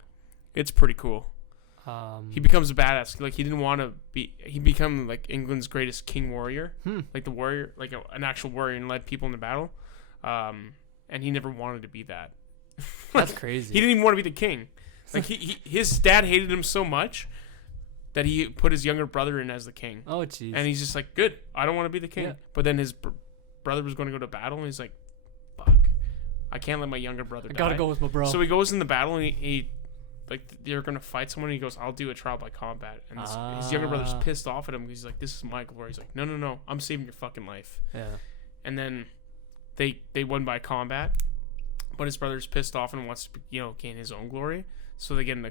It's pretty cool. He becomes a badass. Like he didn't want to be. He become like England's greatest king warrior, like the warrior, like an actual warrior, and led people into battle. And he never wanted to be that. That's crazy. He didn't even want to be the king. Like his dad hated him so much that he put his younger brother in as the king. Oh, jeez. And he's just like, good. I don't want to be the king. Yeah. But then his brother was going to go to battle, and he's like, fuck, I can't let my younger brother die. Gotta go with my bro. So he goes in the battle, and he like they're gonna fight someone. And he goes, "I'll do a trial by combat." And his younger brother's pissed off at him. He's like, "This is my glory." He's like, "No, I'm saving your fucking life." Yeah. And then they won by combat, but his brother's pissed off and wants to gain his own glory. So they get in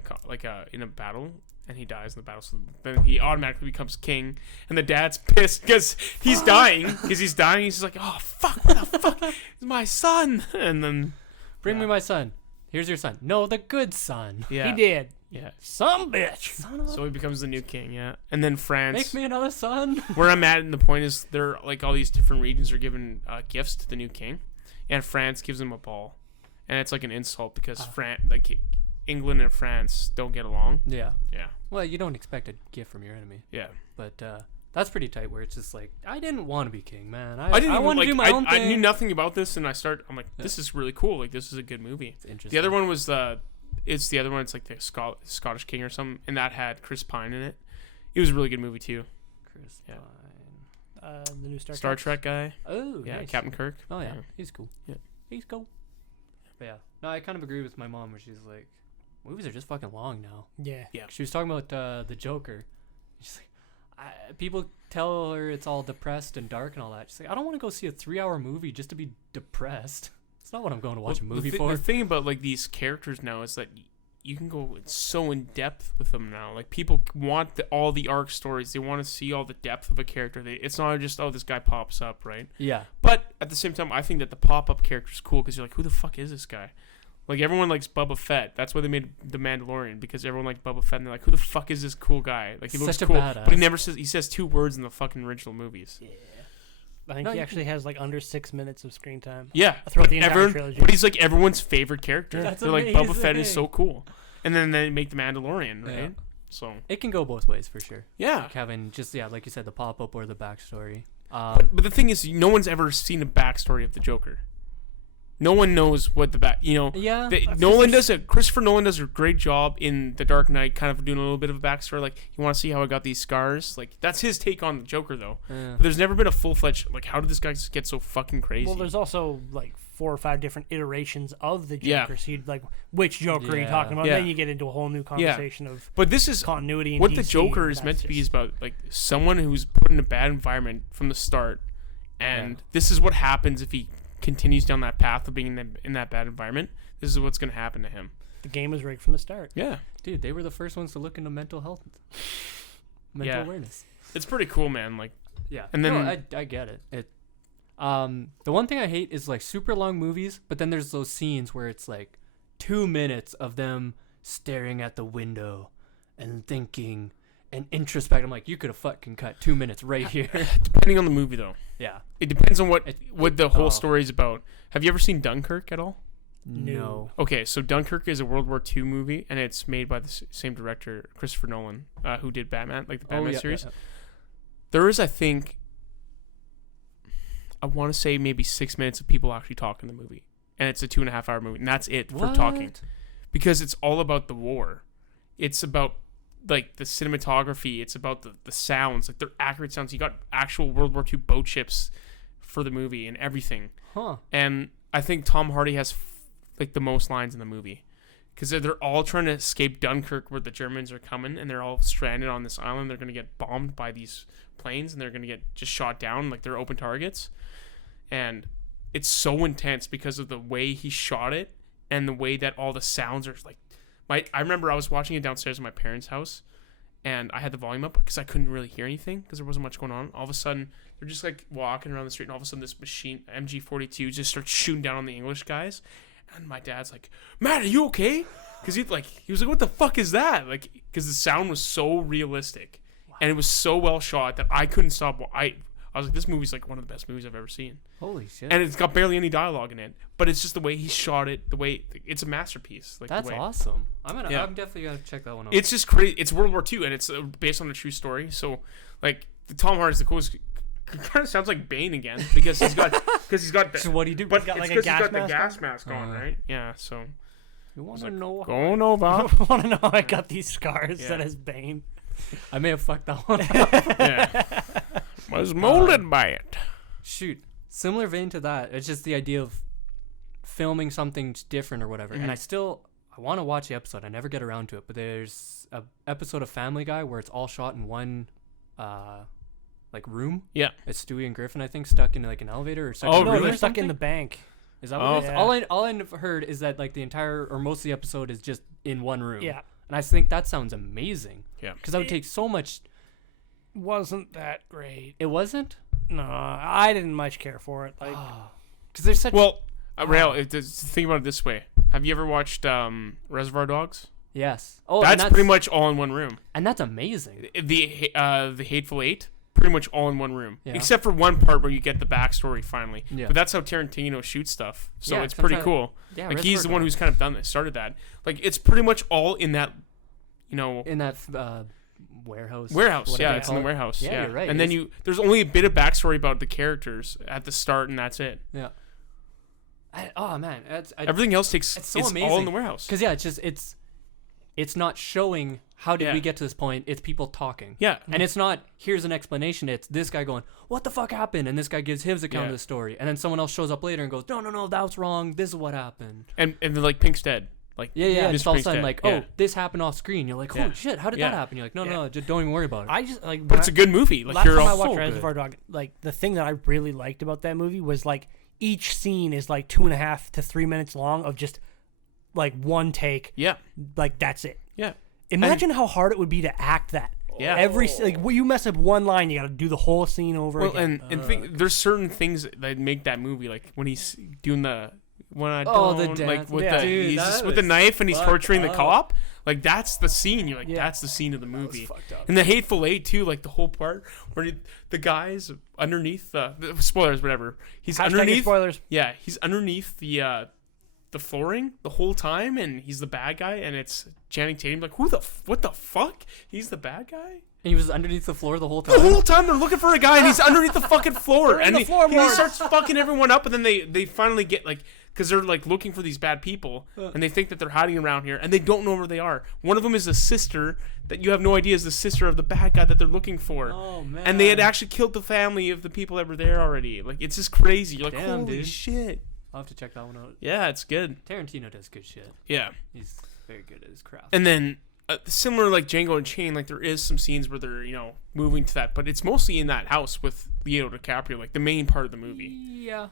in a battle, and he dies in the battle. So then he automatically becomes king, and the dad's pissed because he's dying. He's just like, "Oh fuck, what the fuck is my son?" And then Bring me my son. Here's your son. No, the good son. yeah, He did. yeah. Some bitch. Son of a... So he becomes the new king, yeah. And then France. Make me another son. Where I'm at, and the point is, they're like all these different regions are given gifts to the new king, and France gives him a ball, and it's like an insult because England and France don't get along. Yeah. Yeah, Well, you don't expect a gift from your enemy. yeah. But that's pretty tight where it's just like, I didn't want to be king, man. I didn't even, want to do my own I thing. knew nothing about this, and I'm like, this is really cool. Like, this is a good movie. It's interesting. The other one was it's like the Scottish King or something, and that had Chris Pine in it. It was a really good movie too. Chris Yeah. Pine. The new Star Trek guy. Oh, Yeah, nice. Captain Kirk. Oh, yeah. Yeah. He's cool. Yeah. He's cool. But yeah. No, I kind of agree with my mom where she's like, movies are just fucking long now. Yeah. Yeah. She was talking about the Joker. She's like, people tell her it's all depressed and dark and all that. She's like, I don't want to go see a 3-hour movie just to be depressed. It's not what I'm going to watch a movie for. The thing about like these characters now is that you can go so in depth with them now. Like people want all the arc stories. They want to see all the depth of a character. It's not just this guy pops up, right? Yeah. But at the same time, I think that the pop up character is cool because you're like, who the fuck is this guy? Like everyone likes Boba Fett. That's why they made the Mandalorian, because everyone liked Boba Fett, and they're like, who the fuck is this cool guy? Like he looks Such a cool, badass. but he says 2 words in the fucking original movies. Yeah. I think No, he you actually has like under 6 minutes of screen time. Yeah, Throughout but the entire trilogy. But he's like everyone's favorite character. That's They're like, Boba Fett is amazing. so cool. And then they make the Mandalorian, right? Yeah. So It can go both ways for sure. yeah. Like having just, like you said, the pop up or the backstory. But the thing is, no one's ever seen a backstory of the Joker. No one knows what Yeah. Christopher Nolan does a great job in The Dark Knight, kind of doing a little bit of a backstory. Like, you want to see how I got these scars? Like, that's his take on the Joker, though. Yeah. But there's never been a full-fledged, like, how did this guy get so fucking crazy? Well, there's also like 4 or 5 different iterations of the Joker. Yeah. So you'd like, which Joker are you Yeah. talking about? Yeah. Then you get into a whole new conversation of But this is continuity. And what the DC, Joker and is meant that's to be just- is about, like, someone who's put in a bad environment from the start, and this is what happens if he continues down that path of being in that bad environment. This is what's going to happen to him. The game was rigged from the start. Yeah, Dude, they were the first ones to look into mental health. Mental Yeah. awareness. it's pretty cool, man. Like, Yeah. And then- no, I get it. The one thing I hate is like super long movies, but then there's those scenes where it's like 2 minutes of them staring at the window and thinking and introspect. I'm like, you could have fucking cut 2 minutes right here. depending on the movie, though, Yeah. it depends on what the whole oh. story is about. Have you ever seen Dunkirk at all? No. Okay, so Dunkirk is a World War II movie, and it's made by the same director, Christopher Nolan, who did Batman, like the Batman series. Yeah. There is, I think, I want to say maybe 6 minutes of people actually talking in the movie, and it's a 2.5 hour movie, and that's it for talking, because it's all about the war. It's about like the cinematography. It's about the sounds, like they're accurate sounds. You got actual World War II boat ships for the movie and everything. Huh. And I think Tom Hardy has like the most lines in the movie, because they're all trying to escape Dunkirk, where the Germans are coming, and they're all stranded on this island. They're going to get bombed by these planes, and they're going to get just shot down, like they're open targets. And it's so intense because of the way he shot it and the way that all the sounds are like. I remember I was watching it downstairs in my parents' house, and I had the volume up because I couldn't really hear anything because there wasn't much going on. All of a sudden, they're just like walking around the street, and all of a sudden, this machine MG42 just starts shooting down on the English guys, and my dad's like, "Matt, are you okay?" Because he was like, "What the fuck is that?" Like, because the sound was so realistic, and it was so well shot that I couldn't stop. I was like, this movie's like one of the best movies I've ever seen. Holy shit. And it's got barely any dialogue in it, but it's just the way he shot it, the way it's a masterpiece. Like, that's the way, awesome. I'm definitely gonna check that one out. It's just crazy. It's World War II, and it's based on a true story. So, like, Tom Hardy's the coolest. Kind of sounds like Bane again because he's got the, So what do you do? but He's got, it's like, a because he's got gas the mask gas mask on, right? Yeah. So You want it's to like, know? go Nova. I want to know how I got these scars Yeah. that is Bane. I may have fucked that one up. Yeah. Was molded by it. Shoot. Similar vein to that. It's just the idea of filming something different or whatever. And I want to watch the episode. I never get around to it. But there's a episode of Family Guy where it's all shot in one like room. Yeah. It's Stewie and Griffin, I think, stuck in like an elevator or stuck Oh, in a No, room really? or they're stuck in something? the bank. Is that Oh. what it is? Yeah. All I've heard is that like the entire or most of the episode is just in one room. Yeah. And I think that sounds amazing. Yeah. Because that would take so much. Wasn't that great. It wasn't? No, I didn't much care for it. Like, Because there's such. Well, Rheal, think about it this way. Have you ever watched Reservoir Dogs? Yes. Oh, That's pretty much all in one room. And that's amazing. The Hateful Eight, pretty much all in one room, Yeah. except for one part where you get the backstory finally. Yeah. But that's how Tarantino shoots stuff, so Yeah, it's 'cause I'm pretty trying- cool. Yeah, Like Reservoir he's the one Dogs. who's kind of done this, started that. Like it's pretty much all in that, In that warehouse. warehouse. whatever Yeah, they it's in call the it. warehouse. Yeah, Yeah, you're right. And then there's only a bit of backstory about the characters at the start, and that's it. Yeah. Oh man, Everything else it's so it's amazing. all in the warehouse. Because it's just it's not showing how did Yeah. we get to this point. It's people talking. Yeah. And it's not here's an explanation. It's this guy going, what the fuck happened? And this guy gives his account Yeah. of the story. And then someone else shows up later and goes, no, that was wrong. This is what happened. And they're like Pink's dead. Like Yeah. Mr. It's all of a Pink's sudden dead. like, Yeah. oh, this happened off screen. You're like, holy Yeah. shit, how did Yeah. that happen? You're like, no, Yeah. just don't even worry about it. I just like. But it's a good movie. Like Last you're time I all watched so good. Reservoir Dog, like the thing that I really liked about that movie was like each scene is like 2.5 to 3 minutes long of just like one take. yeah, Like that's it. yeah. Imagine how hard it would be to act that. Yeah. When you mess up one line, you got to do the whole scene over Well, again. and there's certain things that make that movie, like when he's doing the when I Oh, the don't like dance. with Yeah. the Dude, he's that just with the was knife and he's fucked torturing the up. cop. Like that's the scene. You're like Yeah. that's the scene of the movie. fucked up. And the Hateful Eight too, like the whole part where the guys underneath the spoilers, whatever. He's Hashtag underneath. spoilers. Yeah, he's underneath the flooring the whole time, and he's the bad guy, and it's Channing Tatum. Like what the fuck? He's the bad guy. And he was underneath the floor the whole The time. whole time they're looking for a guy, and he's underneath the fucking floor, and the he floorboard. starts fucking everyone up, and then they finally get like, because they're like looking for these bad people, and they think that they're hiding around here, and they don't know where they are. One of them is the sister that you have no idea is the sister of the bad guy that they're looking for. Oh, man. And they had actually killed the family of the people that were there already. Like it's just crazy. You're like, Damn, holy dude. shit. I'll have to check that one out. Yeah, it's good. Tarantino does good shit. Yeah. He's very good at his craft. And then similar like Django Unchained, like there is some scenes where they're moving to that, but it's mostly in that house with Leonardo DiCaprio, like the main part of the movie. Yeah.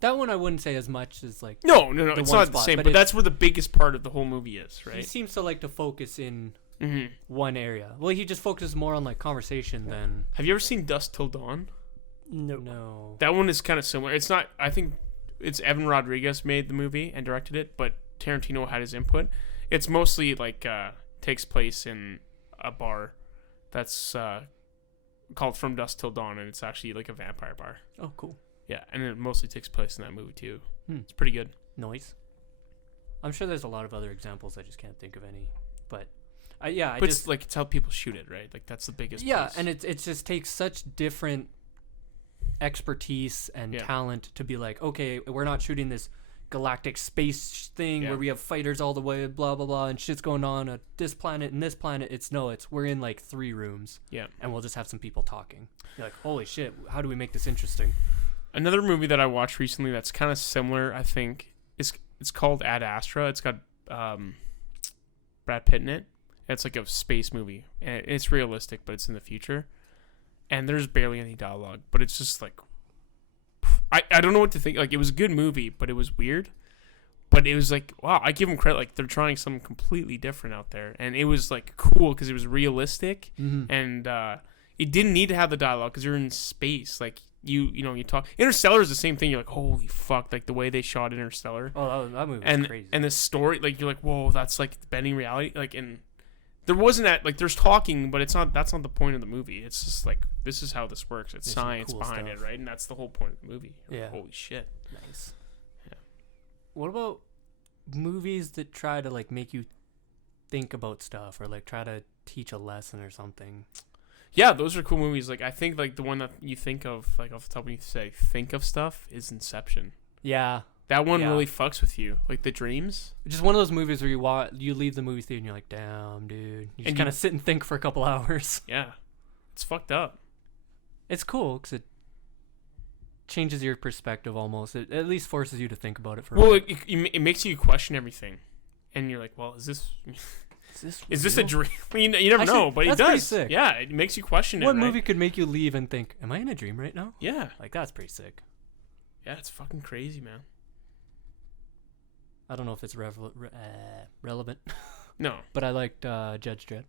That one I wouldn't say as much as like No, The it's one not the spot, same, but but it's- that's where the biggest part of the whole movie is, he right? seems to like to focus in Mm-hmm. one area. Well, he just focuses more on like conversation than Have you ever seen Dusk Till Dawn? no. That one is kind of similar. It's not. I think it's Evan Rodriguez made the movie and directed it, but Tarantino had his input. It's mostly like takes place in a bar that's called From Dusk Till Dawn, and it's actually like a vampire bar. Oh, cool. Yeah, and it mostly takes place in that movie too. Hmm. It's pretty good. Noise. I'm sure there's a lot of other examples. I just can't think of any. But I But just it's like it's how people shoot it, right? Like that's the biggest. yeah, piece. and it just takes such different expertise and Yeah. talent to be like, okay, we're not shooting this galactic space thing Yeah. where we have fighters all the way, blah blah blah, and shit's going on at this planet and this planet. It's we're in like 3 rooms, Yeah. and we'll just have some people talking. You're like, holy shit, how do we make this interesting? Another movie that I watched recently that's kind of similar, I think, it's called Ad Astra. It's got Brad Pitt in it. It's like a space movie, and it's realistic, but it's in the future. And there's barely any dialogue, but it's just like, I don't know what to think. Like, it was a good movie, but it was weird. But it was like, wow, I give them credit. Like, they're trying something completely different out there, and it was like cool because it was realistic, and it didn't need to have the dialogue because you're in space. Like, you talk. Interstellar is the same thing. You're like, holy fuck, like the way they shot Interstellar. Oh, that movie was crazy. And the story, like, you're like, whoa, that's like bending reality. Like, and there wasn't that, like, there's talking, but that's not the point of the movie. It's just like, this is how this works. It's There's some science cool behind stuff. it, right? And that's the whole point of the movie. You're like, Yeah. holy shit. Nice. Yeah. What about movies that try to like make you think about stuff or like try to teach a lesson or something? Yeah, those are cool movies. Like, I think, like, the one that you think of, like, off the top of you say, think of stuff, is Inception. Yeah. That one Yeah. really fucks with you. Like, the dreams. Just one of those movies where you leave the movie theater and you're like, damn, dude. You just And kind of sit and think for a couple hours. Yeah. It's fucked up. It's cool because it changes your perspective almost. It at least forces you to think about it for a Well, bit. it makes you question everything. And you're like, well, is this Is this a real? dream? I mean, you never Actually, know, but it that's pretty does. sick. Yeah, it makes you question it, What right? movie could make you leave and think, am I in a dream right now? Yeah. Like, that's pretty sick. Yeah, it's fucking crazy, man. I don't know if it's relevant, No. but I liked Judge Dredd.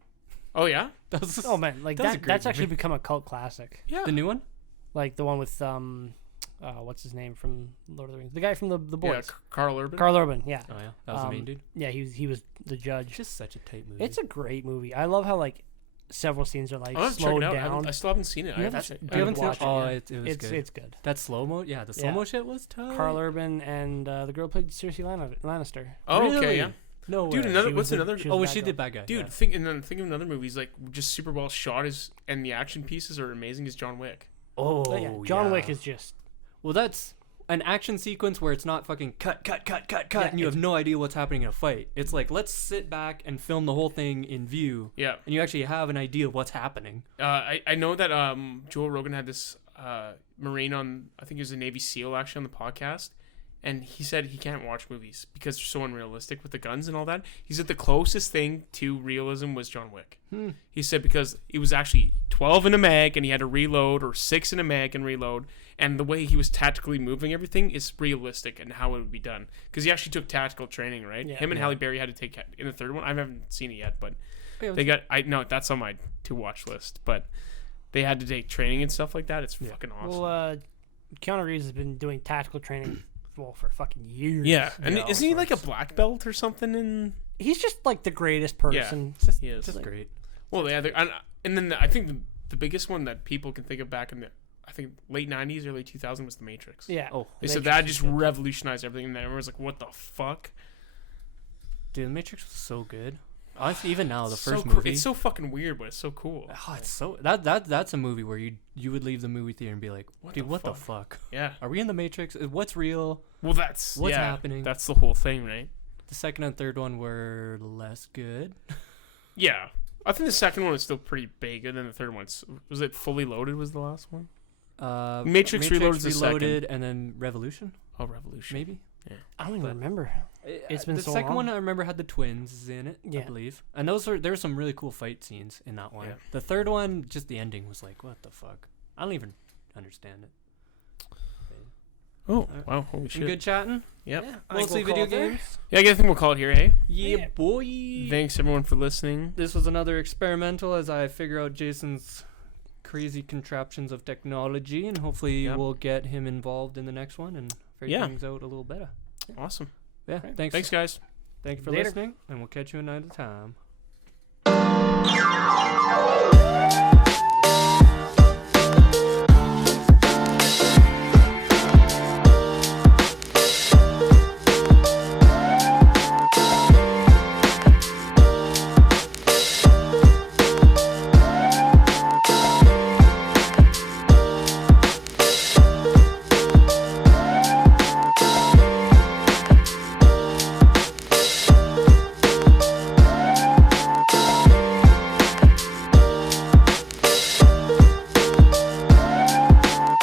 Oh, yeah? That was Oh man, like That was a great that's actually movie. become a cult classic. Yeah. the new one. Like the one with what's his name from Lord of the Rings? The guy from the Yeah, boys. Carl Urban. Carl Urban, yeah. Oh yeah, that was the main dude. Yeah, he was the judge. Just such a tight movie. It's a great movie. I love how like several scenes are like I'll have to check slowed it out. down. I still haven't seen it. You I have haven't to check- seen- I you haven't watch seen? it, Oh, yeah. it was good. It's good. That slow mo, yeah, the slow mo shit was tough. Carl Urban and the girl played Cersei Lannister. Oh, okay, Really? yeah. No Dude, way. another- She what's was the- another- she Oh, was was the she bad the girl. bad guy? Dude, yeah. think of another movies, like, just super well shot and the action pieces are amazing, is John Wick. Oh, But yeah, John yeah. Wick is just Well, that's an action sequence where it's not fucking cut, Yeah, and you have no idea what's happening in a fight. It's like, let's sit back and film the whole thing in view, Yeah. and you actually have an idea of what's happening. I know that Joe Rogan had this Marine on, I think he was a Navy SEAL actually on the podcast, and he said he can't watch movies because they're so unrealistic with the guns and all that. He said the closest thing to realism was John Wick. He said because it was actually 12 in a mag and he had to reload, or 6 in a mag and reload, and the way he was tactically moving everything is realistic and how it would be done. Because he actually took tactical training, right? Yeah. Him and Yeah. Halle Berry had to take in the third one. I haven't seen it yet, but Yeah, they got. I know that's on my to watch list, but they had to take training and stuff like that. It's Yeah. fucking awesome. well. Keanu Reeves has been doing tactical training for fucking years. Yeah, and Yeah, isn't he all like a sorts. black belt or something? In He's just like the greatest person. he is. Just great. Well, yeah, and then I think the biggest one that people can think of back in the I think late '90s, early 2000s was The Matrix. Yeah. Oh, They said that just revolutionized everything, and everyone's like, "What the fuck?" dude, The Matrix was so good. Honestly, even now, the So first cool. movie. It's so fucking weird, but it's so cool. Oh, it's so that's a movie where you would leave the movie theater and be like, What dude, the what the fuck? fuck? Yeah. Are we in the Matrix? What's real? Well, that's What's yeah, happening? That's the whole thing, right? The second and third one were less good. Yeah. I think the second one is still pretty big, and then the third one was it Fully Loaded was the last one. Matrix Reloaded is the second. Reloaded, and then Revolution, Oh, Revolution. maybe. I don't even But- remember. It's been the so second long. one I remember had the twins in it, I Yeah. believe, and there were some really cool fight scenes in that one. Yeah. The third one, just the ending was like, what the fuck? I don't even understand it. Oh, wow, holy Some shit. good chatting. Yep. Yeah, Mostly video games. Yeah, I think we'll call it here, eh? Yeah, boy. Thanks everyone for listening. This was another experimental as I figure out Jason's crazy contraptions of technology, and hopefully Yep. we'll get him involved in the next one and figure Yeah. things out a little better. Awesome. Yeah, thanks. Thanks, guys. Thank you for Later. listening, and we'll catch you another time.